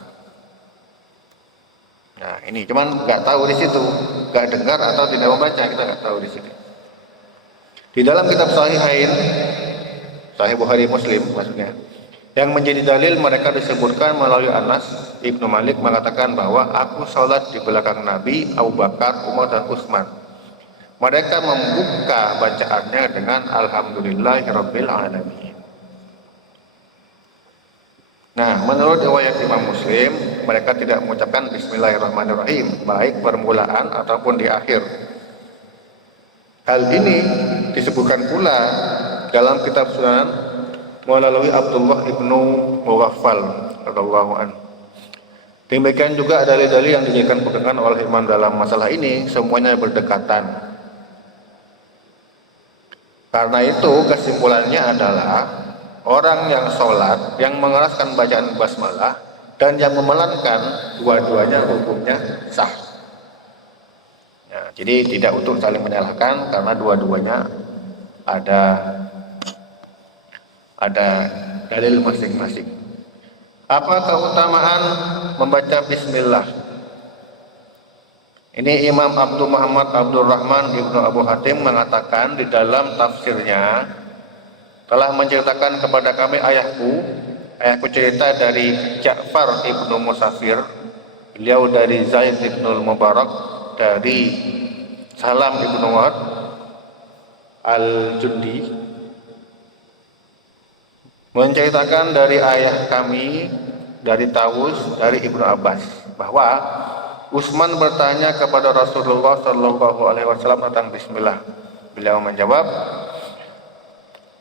Nah, ini cuman nggak tahu di situ, nggak dengar atau tidak membaca, kita nggak tahu di sini. Di dalam kitab Sahihain, Sahih Bukhari Muslim maksudnya, yang menjadi dalil mereka disebutkan melalui Anas Ibnu Malik mengatakan bahwa aku salat di belakang Nabi, Abu Bakar, Umar dan Utsman. Mereka membuka bacaannya dengan alhamdulillahirabbil alamin. Nah, menurut riwayat Imam Muslim, mereka tidak mengucapkan Bismillahirrahmanirrahim, baik permulaan ataupun di akhir. Hal ini disebutkan pula dalam kitab Sunan melalui Abdullah ibnu Mughaffal radhiyallahu anhu. Demikian juga dalil-dalil yang dijadikan pegangan oleh imam dalam masalah ini semuanya berdekatan. Karena itu kesimpulannya adalah orang yang sholat, yang mengeraskan bacaan basmalah dan yang memelankan, dua-duanya hukumnya sah. Ya, jadi tidak untuk saling menyalahkan karena dua-duanya ada dalil masing-masing. Apa keutamaan membaca bismillah? Ini Imam Abdul Muhammad Abdul Rahman Ibnu Abu Hatim mengatakan di dalam tafsirnya, telah menceritakan kepada kami ayahku cerita dari Ja'far ibnu Musafir, beliau dari Zaid ibnu Mubarak, dari Salam ibnu Wahab al-Jundi, menceritakan dari ayah kami, dari Tawus, dari Ibnu Abbas, bahwa Utsman bertanya kepada Rasulullah SAW tentang bismillah. Beliau menjawab,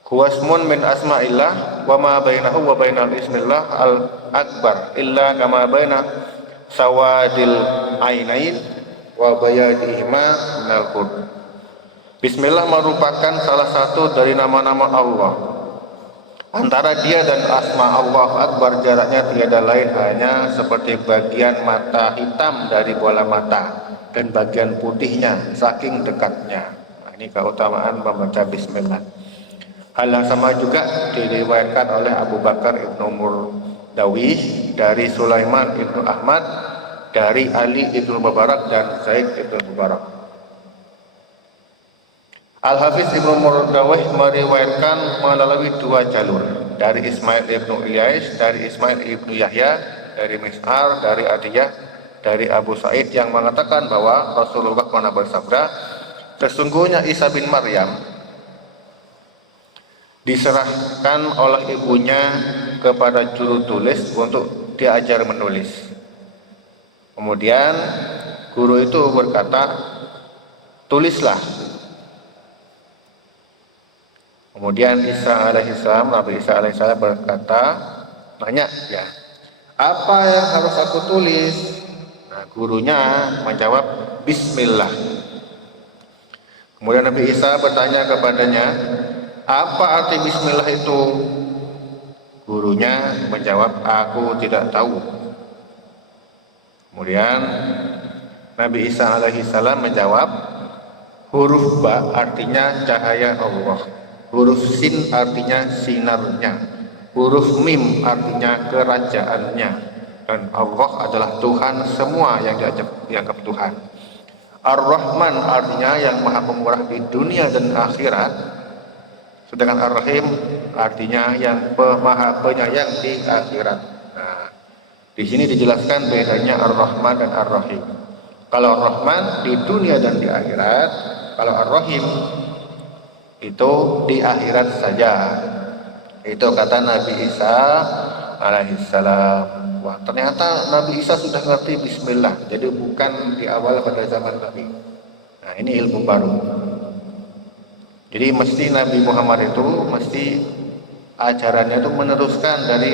huwasmun min asma'illah wa ma bainahu wa bainal ismillah al-akbar illa kama baina sawadil ainain wa bayadihima minal qurb. Bismillah merupakan salah satu dari nama-nama Allah. Antara dia dan asma Allah Akbar jaraknya tiada lain hanya seperti bagian mata hitam dari bola mata dan bagian putihnya saking dekatnya. Nah, ini keutamaan membaca bismillah. Hal yang sama juga diriwayatkan oleh Abu Bakar ibnu Murdawih, dari Sulaiman ibnu Ahmad, dari Ali ibnu Mubarak dan Zaid ibnu Mubarak. Al-Hafiz ibnu Murdawih meriwayatkan melalui 2 jalur, dari Ismail ibnu Ilyas, dari Ismail ibnu Yahya, dari Mis'ar, dari Adiyah, dari Abu Sa'id yang mengatakan bahwa Rasulullah pernah bersabda, sesungguhnya Isa bin Maryam diserahkan oleh ibunya kepada juru tulis untuk diajar menulis. Kemudian guru itu berkata, tulislah. Kemudian Nabi Isa alaihissalam berkata, nanya ya, apa yang harus aku tulis? Nah, gurunya menjawab, Bismillah. Kemudian Nabi Isa bertanya kepadanya, apa arti Bismillah itu? Gurunya menjawab, aku tidak tahu. Kemudian Nabi Isa alaihissalam menjawab, huruf ba artinya cahaya Allah, huruf sin artinya sinarnya, huruf mim artinya kerajaannya, dan Allah adalah Tuhan semua yang dianggap Tuhan. Ar-Rahman artinya yang maha pemurah di dunia dan akhirat, sedangkan Ar-Rahim artinya yang maha penyayang di akhirat. Nah, Di sini dijelaskan bedanya Ar-Rahman dan Ar-Rahim. Kalau Ar-Rahman di dunia dan di akhirat, kalau Ar-Rahim itu di akhirat saja. Itu kata Nabi Isa alaihissalam. Wah, ternyata Nabi Isa sudah ngerti Bismillah, jadi bukan di awal pada zaman Nabi. Nah, ini ilmu baru. Jadi mesti Nabi Muhammad itu mesti ajarannya itu meneruskan dari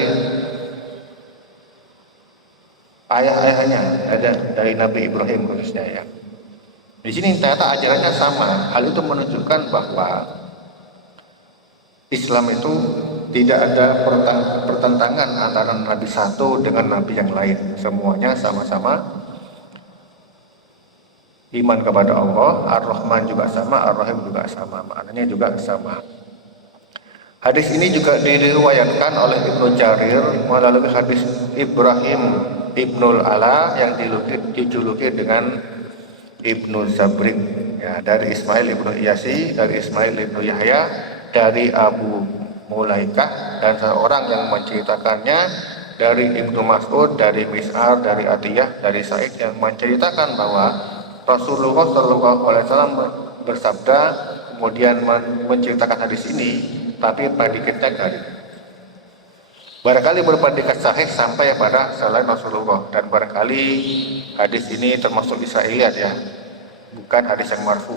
ayah-ayahnya, ada dari Nabi Ibrahim khususnya ya. Di sini ternyata ajarannya sama. Hal itu menunjukkan bahwa Islam itu tidak ada pertentangan antara Nabi satu dengan Nabi yang lain. Semuanya sama-sama iman kepada Allah. Ar-Rahman juga sama, Ar-Rahim juga sama, maknanya juga sama. Hadis ini juga diriwayatkan oleh Ibnu Jarir melalui hadis Ibrahim Ibnul Ala yang dijuluki dengan Ibnu Zabrik ya, dari Ismail Ibnu Iyasi, dari Ismail Ibnu Yahya, dari Abu Mulaikah, dan seorang yang menceritakannya dari Ibnu Mas'ud, dari Mis'ar, dari Atiyah, dari Sa'id yang menceritakan bahwa Rasulullah SAW bersabda, kemudian menceritakan hadis ini tapi predikatnya dari barangkali berpredikat sahih sampai pada selain Rasulullah, dan barangkali hadis ini termasuk Israiliyat ya, bukan hadis yang marfu.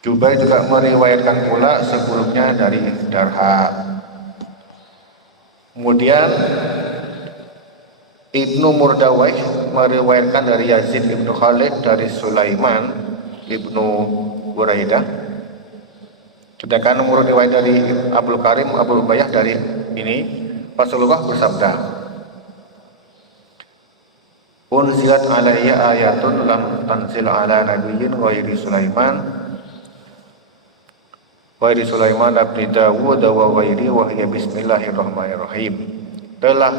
Jubair juga meriwayatkan pula sebelumnya dari Darha. Kemudian Ibnu Murdawai meriwayatkan dari Yazid Ibnu Khalid dari Sulaiman Ibnu Buraidah. Sedangkan menurut riwayat dari Abdul Karim Abu Ubayyah dari ini, Rasulullah bersabda, "Unzilat alayya ayatun lam tanzil ala nabiyyin ghairi Sulaiman abdi Dawud wa ghairi wa hiya bismillahirrahmanirrahim." Telah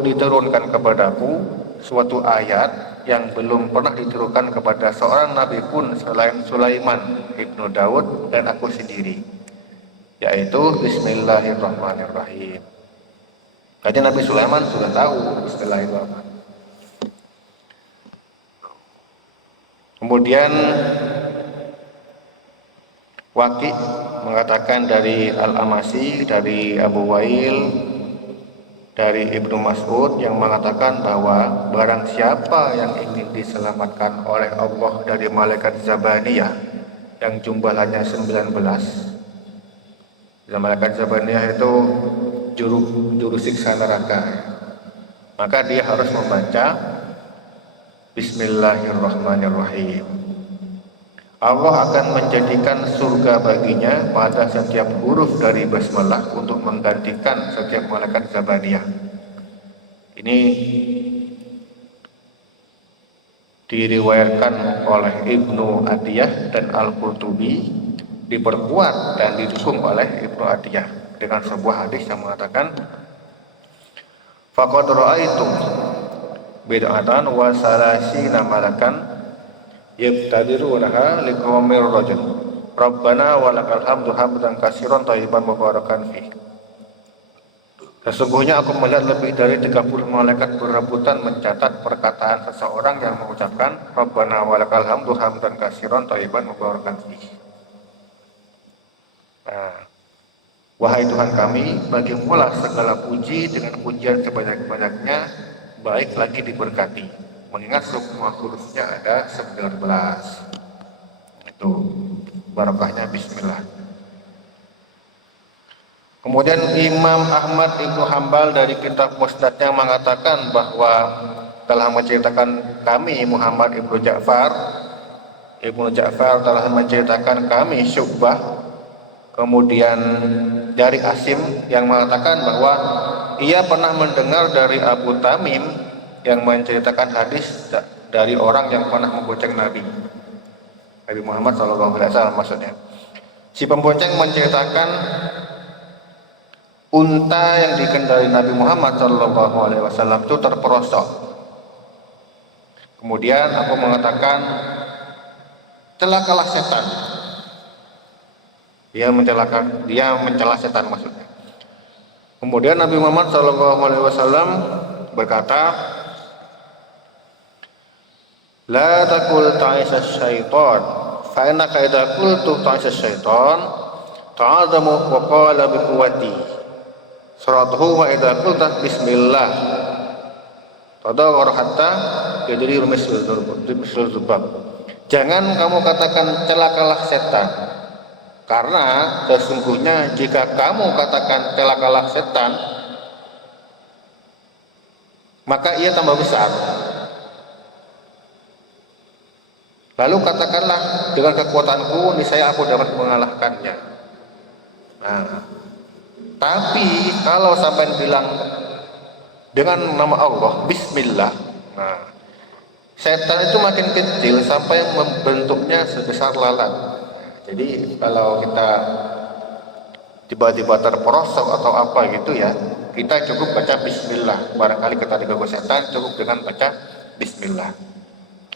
diturunkan kepadaku suatu ayat yang belum pernah diturunkan kepada seorang nabi pun selain Sulaiman ibnu Daud dan aku sendiri, yaitu Bismillahirrahmanirrahim. Karena Nabi Sulaiman sudah tahu Bismillahirrahmanirrahim. Kemudian Waqi mengatakan dari Al-Amasi, dari Abu Wail, dari Ibnu Mas'ud yang mengatakan bahwa barang siapa yang ingin diselamatkan oleh Allah dari malaikat Zabaniyah yang jumlahnya 19. Malaikat Zabaniyah itu juru siksa neraka. Maka dia harus membaca Bismillahirrahmanirrahim. Allah akan menjadikan surga baginya pada setiap huruf dari basmalah untuk menggantikan setiap malaikat Zabaniyah. Ini diriwayatkan oleh Ibnu Atiyah dan Al-Qurtubi, diperkuat dan didukung oleh Ibnu Atiyah dengan sebuah hadis yang mengatakan, "Faqad ra'aitu bid'atan wa salasina malakan yabtadirunaha liqaumir rajul Rabbana walakal hamdu hamdan katsiran thayyiban mubarakan fi." Sesungguhnya aku melihat lebih dari 30 malaikat berebutan mencatat perkataan seseorang yang mengucapkan Rabbana walakal hamdu hamdan katsiran thayyiban mubarakan fi. Wahai Tuhan kami, bagimulah segala puji dengan pujian sebanyak-banyaknya, baik lagi diberkati. Mengingat semua hurufnya ada 19. Itu barakahnya bismillah. Kemudian Imam Ahmad Ibnu Hambal dari kitab Musnadnya mengatakan bahwa telah menceritakan kami Muhammad Ibnu Ja'far telah menceritakan kami Syu'bah, kemudian dari Asim yang mengatakan bahwa ia pernah mendengar dari Abu Tamim yang menceritakan hadis dari orang yang pernah membonceng Nabi Muhammad SAW maksudnya. Si pembonceng menceritakan unta yang dikendali Nabi Muhammad SAW itu terperosok. Kemudian aku mengatakan, celakalah setan. Dia mencela setan maksudnya. Kemudian Nabi Muhammad SAW berkata, La taqul ta'isa syaitan, fa innaka idza qultu ta'isa syaitan ta'azamu wa qala bi quwwati. Suratuhu wa idza qulta bismillah tadawwar hatta yadri rumisul dzubab. Jangan kamu katakan celakalah setan, karena sesungguhnya jika kamu katakan celakalah setan, maka ia tambah besar. Lalu katakanlah, dengan kekuatanku niscaya aku dapat mengalahkannya. Nah, tapi kalau sampai bilang dengan nama Allah, Bismillah, nah, setan itu makin kecil sampai membentuknya sebesar lalat. Jadi kalau kita tiba-tiba terperosok atau apa gitu ya, kita cukup baca Bismillah. Barangkali kita diganggu setan, cukup dengan baca Bismillah.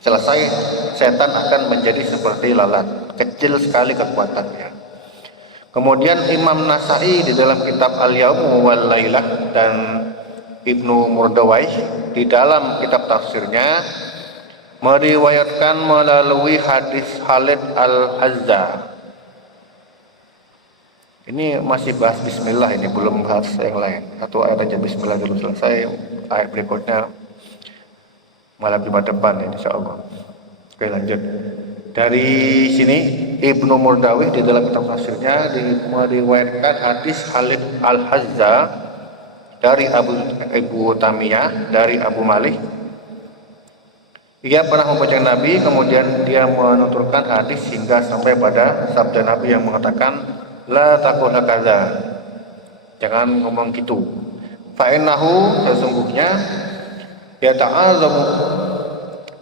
Selesai, setan akan menjadi seperti lalat, kecil sekali kekuatannya. Kemudian Imam Nasai di dalam kitab Al-Yawmu wal Lailah dan Ibnu Murdawai di dalam kitab tafsirnya meriwayatkan melalui hadis Khalid Al-Hazza. Ini masih bahas Bismillah, ini belum bahas yang lain. Satu ayat aja Bismillah dulu, selesai ayat berikutnya malam Jumat depan, insya Allah. Oke, lanjut. Dari sini Ibnu Murdawi di dalam kitab tafsirnya meriwayatkan hadis Khalid Al-Hazza dari Abu Tamiyah dari Abu Malih. Ia pernah membaca Nabi, kemudian dia menuturkan hadis hingga sampai pada sabda Nabi yang mengatakan, La taqul hakaza, jangan ngomong gitu. Fa innahu, sesungguhnya yata'azamu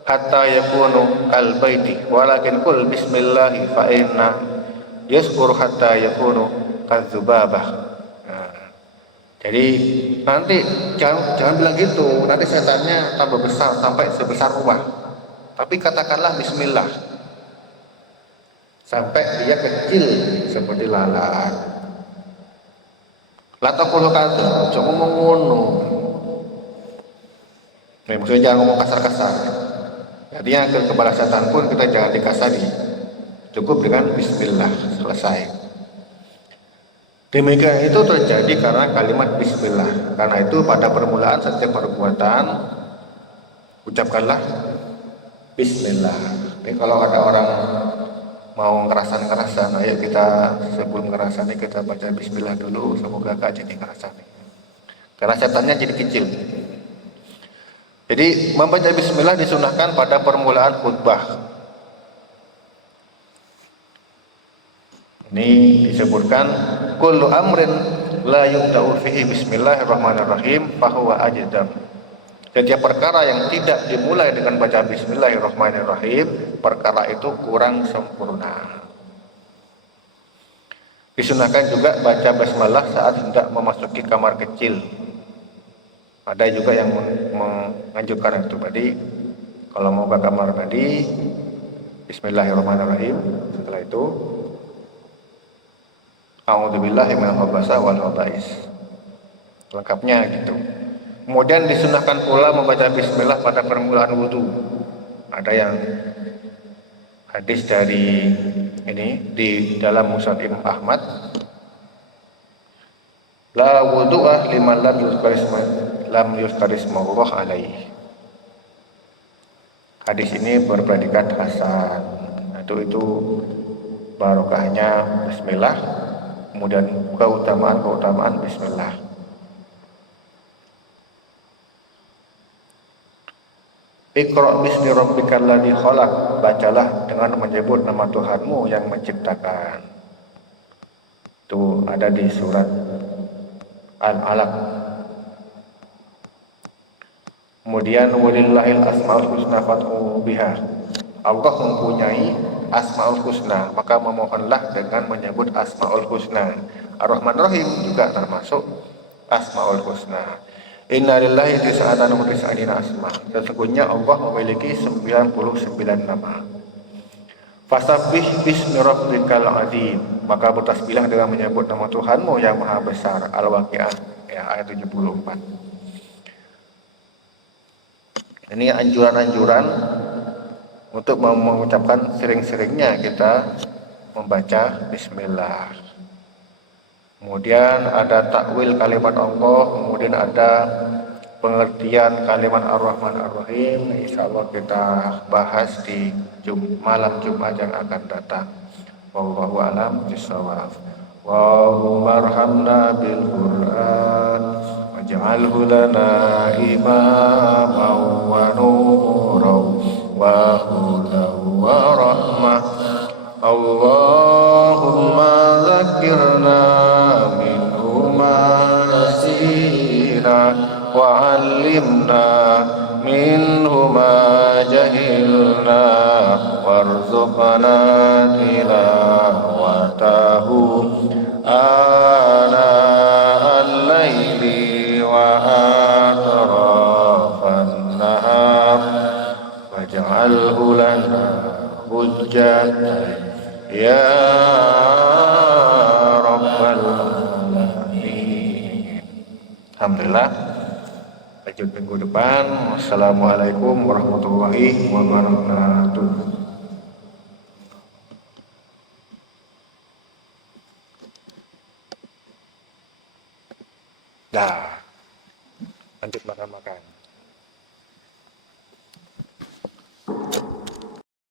hatta yakunu kal baiti walakin kul bismillah fa inna yaskur hatta yakunu kadzubabah. Nah, jadi nanti jangan bilang gitu, nanti setannya tambah besar sampai sebesar rumah. Tapi katakanlah bismillah sampai dia kecil seperti lalat. La taqul kadza, jangan ngomong ngono. Nah, maksudnya jangan ngomong kasar-kasar. Artinya kepada setan pun kita jangan dikasari. Cukup dengan bismillah, selesai. Demikian itu terjadi karena kalimat bismillah. Karena itu pada permulaan setiap perbuatan ucapkanlah bismillah. Tapi kalau ada orang mau ngerasan, ayo kita sebelum ngerasan kita baca bismillah dulu, semoga gak jadi ngerasan. Karena setannya jadi kecil. Jadi membaca bismillah disunahkan pada permulaan khutbah. Ini disebutkan kullu amrin la yubda'u fihi bismillahirrahmanirrahim fahuwa ajdam. Setiap perkara yang tidak dimulai dengan baca bismillahirrahmanirrahim, perkara itu kurang sempurna. Disunahkan juga baca basmalah saat hendak memasuki kamar kecil. Ada juga yang menganjurkan itu tadi, kalau mau ke kamar mandi, bismillahirrahmanirrahim. Setelah itu, a'udzubillahi minal khaba'is wal khaba'is. Lengkapnya gitu. Kemudian disunahkan pula membaca bismillah pada permulaan wudu. Ada yang hadis dari ini di dalam Musnad Imam Ahmad. La wudu'ah liman lam yuzkarismullah alaihi. Hadis ini berpredikat hasan. Itu barokahnya bismillah, kemudian keutamaan bismillah. Iqra bismi rabbikal ladzi khalaq, bacalah dengan menyebut nama Tuhanmu yang menciptakan. Itu ada di surat Al-Alaq. Kemudian walillahil asmaul husna fad'u biha. Allah mempunyai asmaul husna, maka memohonlah dengan menyebut asmaul husna. Ar-Rahman Rahim juga termasuk asmaul husna. Inna lillahi tis'atan wa tis'ina asma. Sesungguhnya Allah memiliki 99 nama. Fasabbih bismi rabbikal azim. Maka bertasbihlah dengan menyebut nama Tuhanmu yang maha besar. Al-Waqiah. Ya, ya, ayat 74. Ini anjuran-anjuran untuk mengucapkan sering-seringnya kita membaca bismillah. Kemudian ada takwil kalimat Allah, kemudian ada pengertian kalimat Ar-Rahman Ar-Rahim. Insyaallah kita bahas di malam Jumat yang akan datang. Wallahu a'lam bishawab. Allahumma arhamna bil Qur'an waj'alhu lana imaman wa nuran wa hudan wa rahmah. Allahumma zakkirna minhu ma nasina wa 'allimna minhu ma jahilna warzuqna tilawatahu ana al-laili wa atrafan nahar waj'alhu lana hujjatan ya rabbal alamin. Alhamdulillah. Lanjut minggu depan. Wassalamualaikum warahmatullahi wabarakatuh. Dah. Lanjut makan-makan.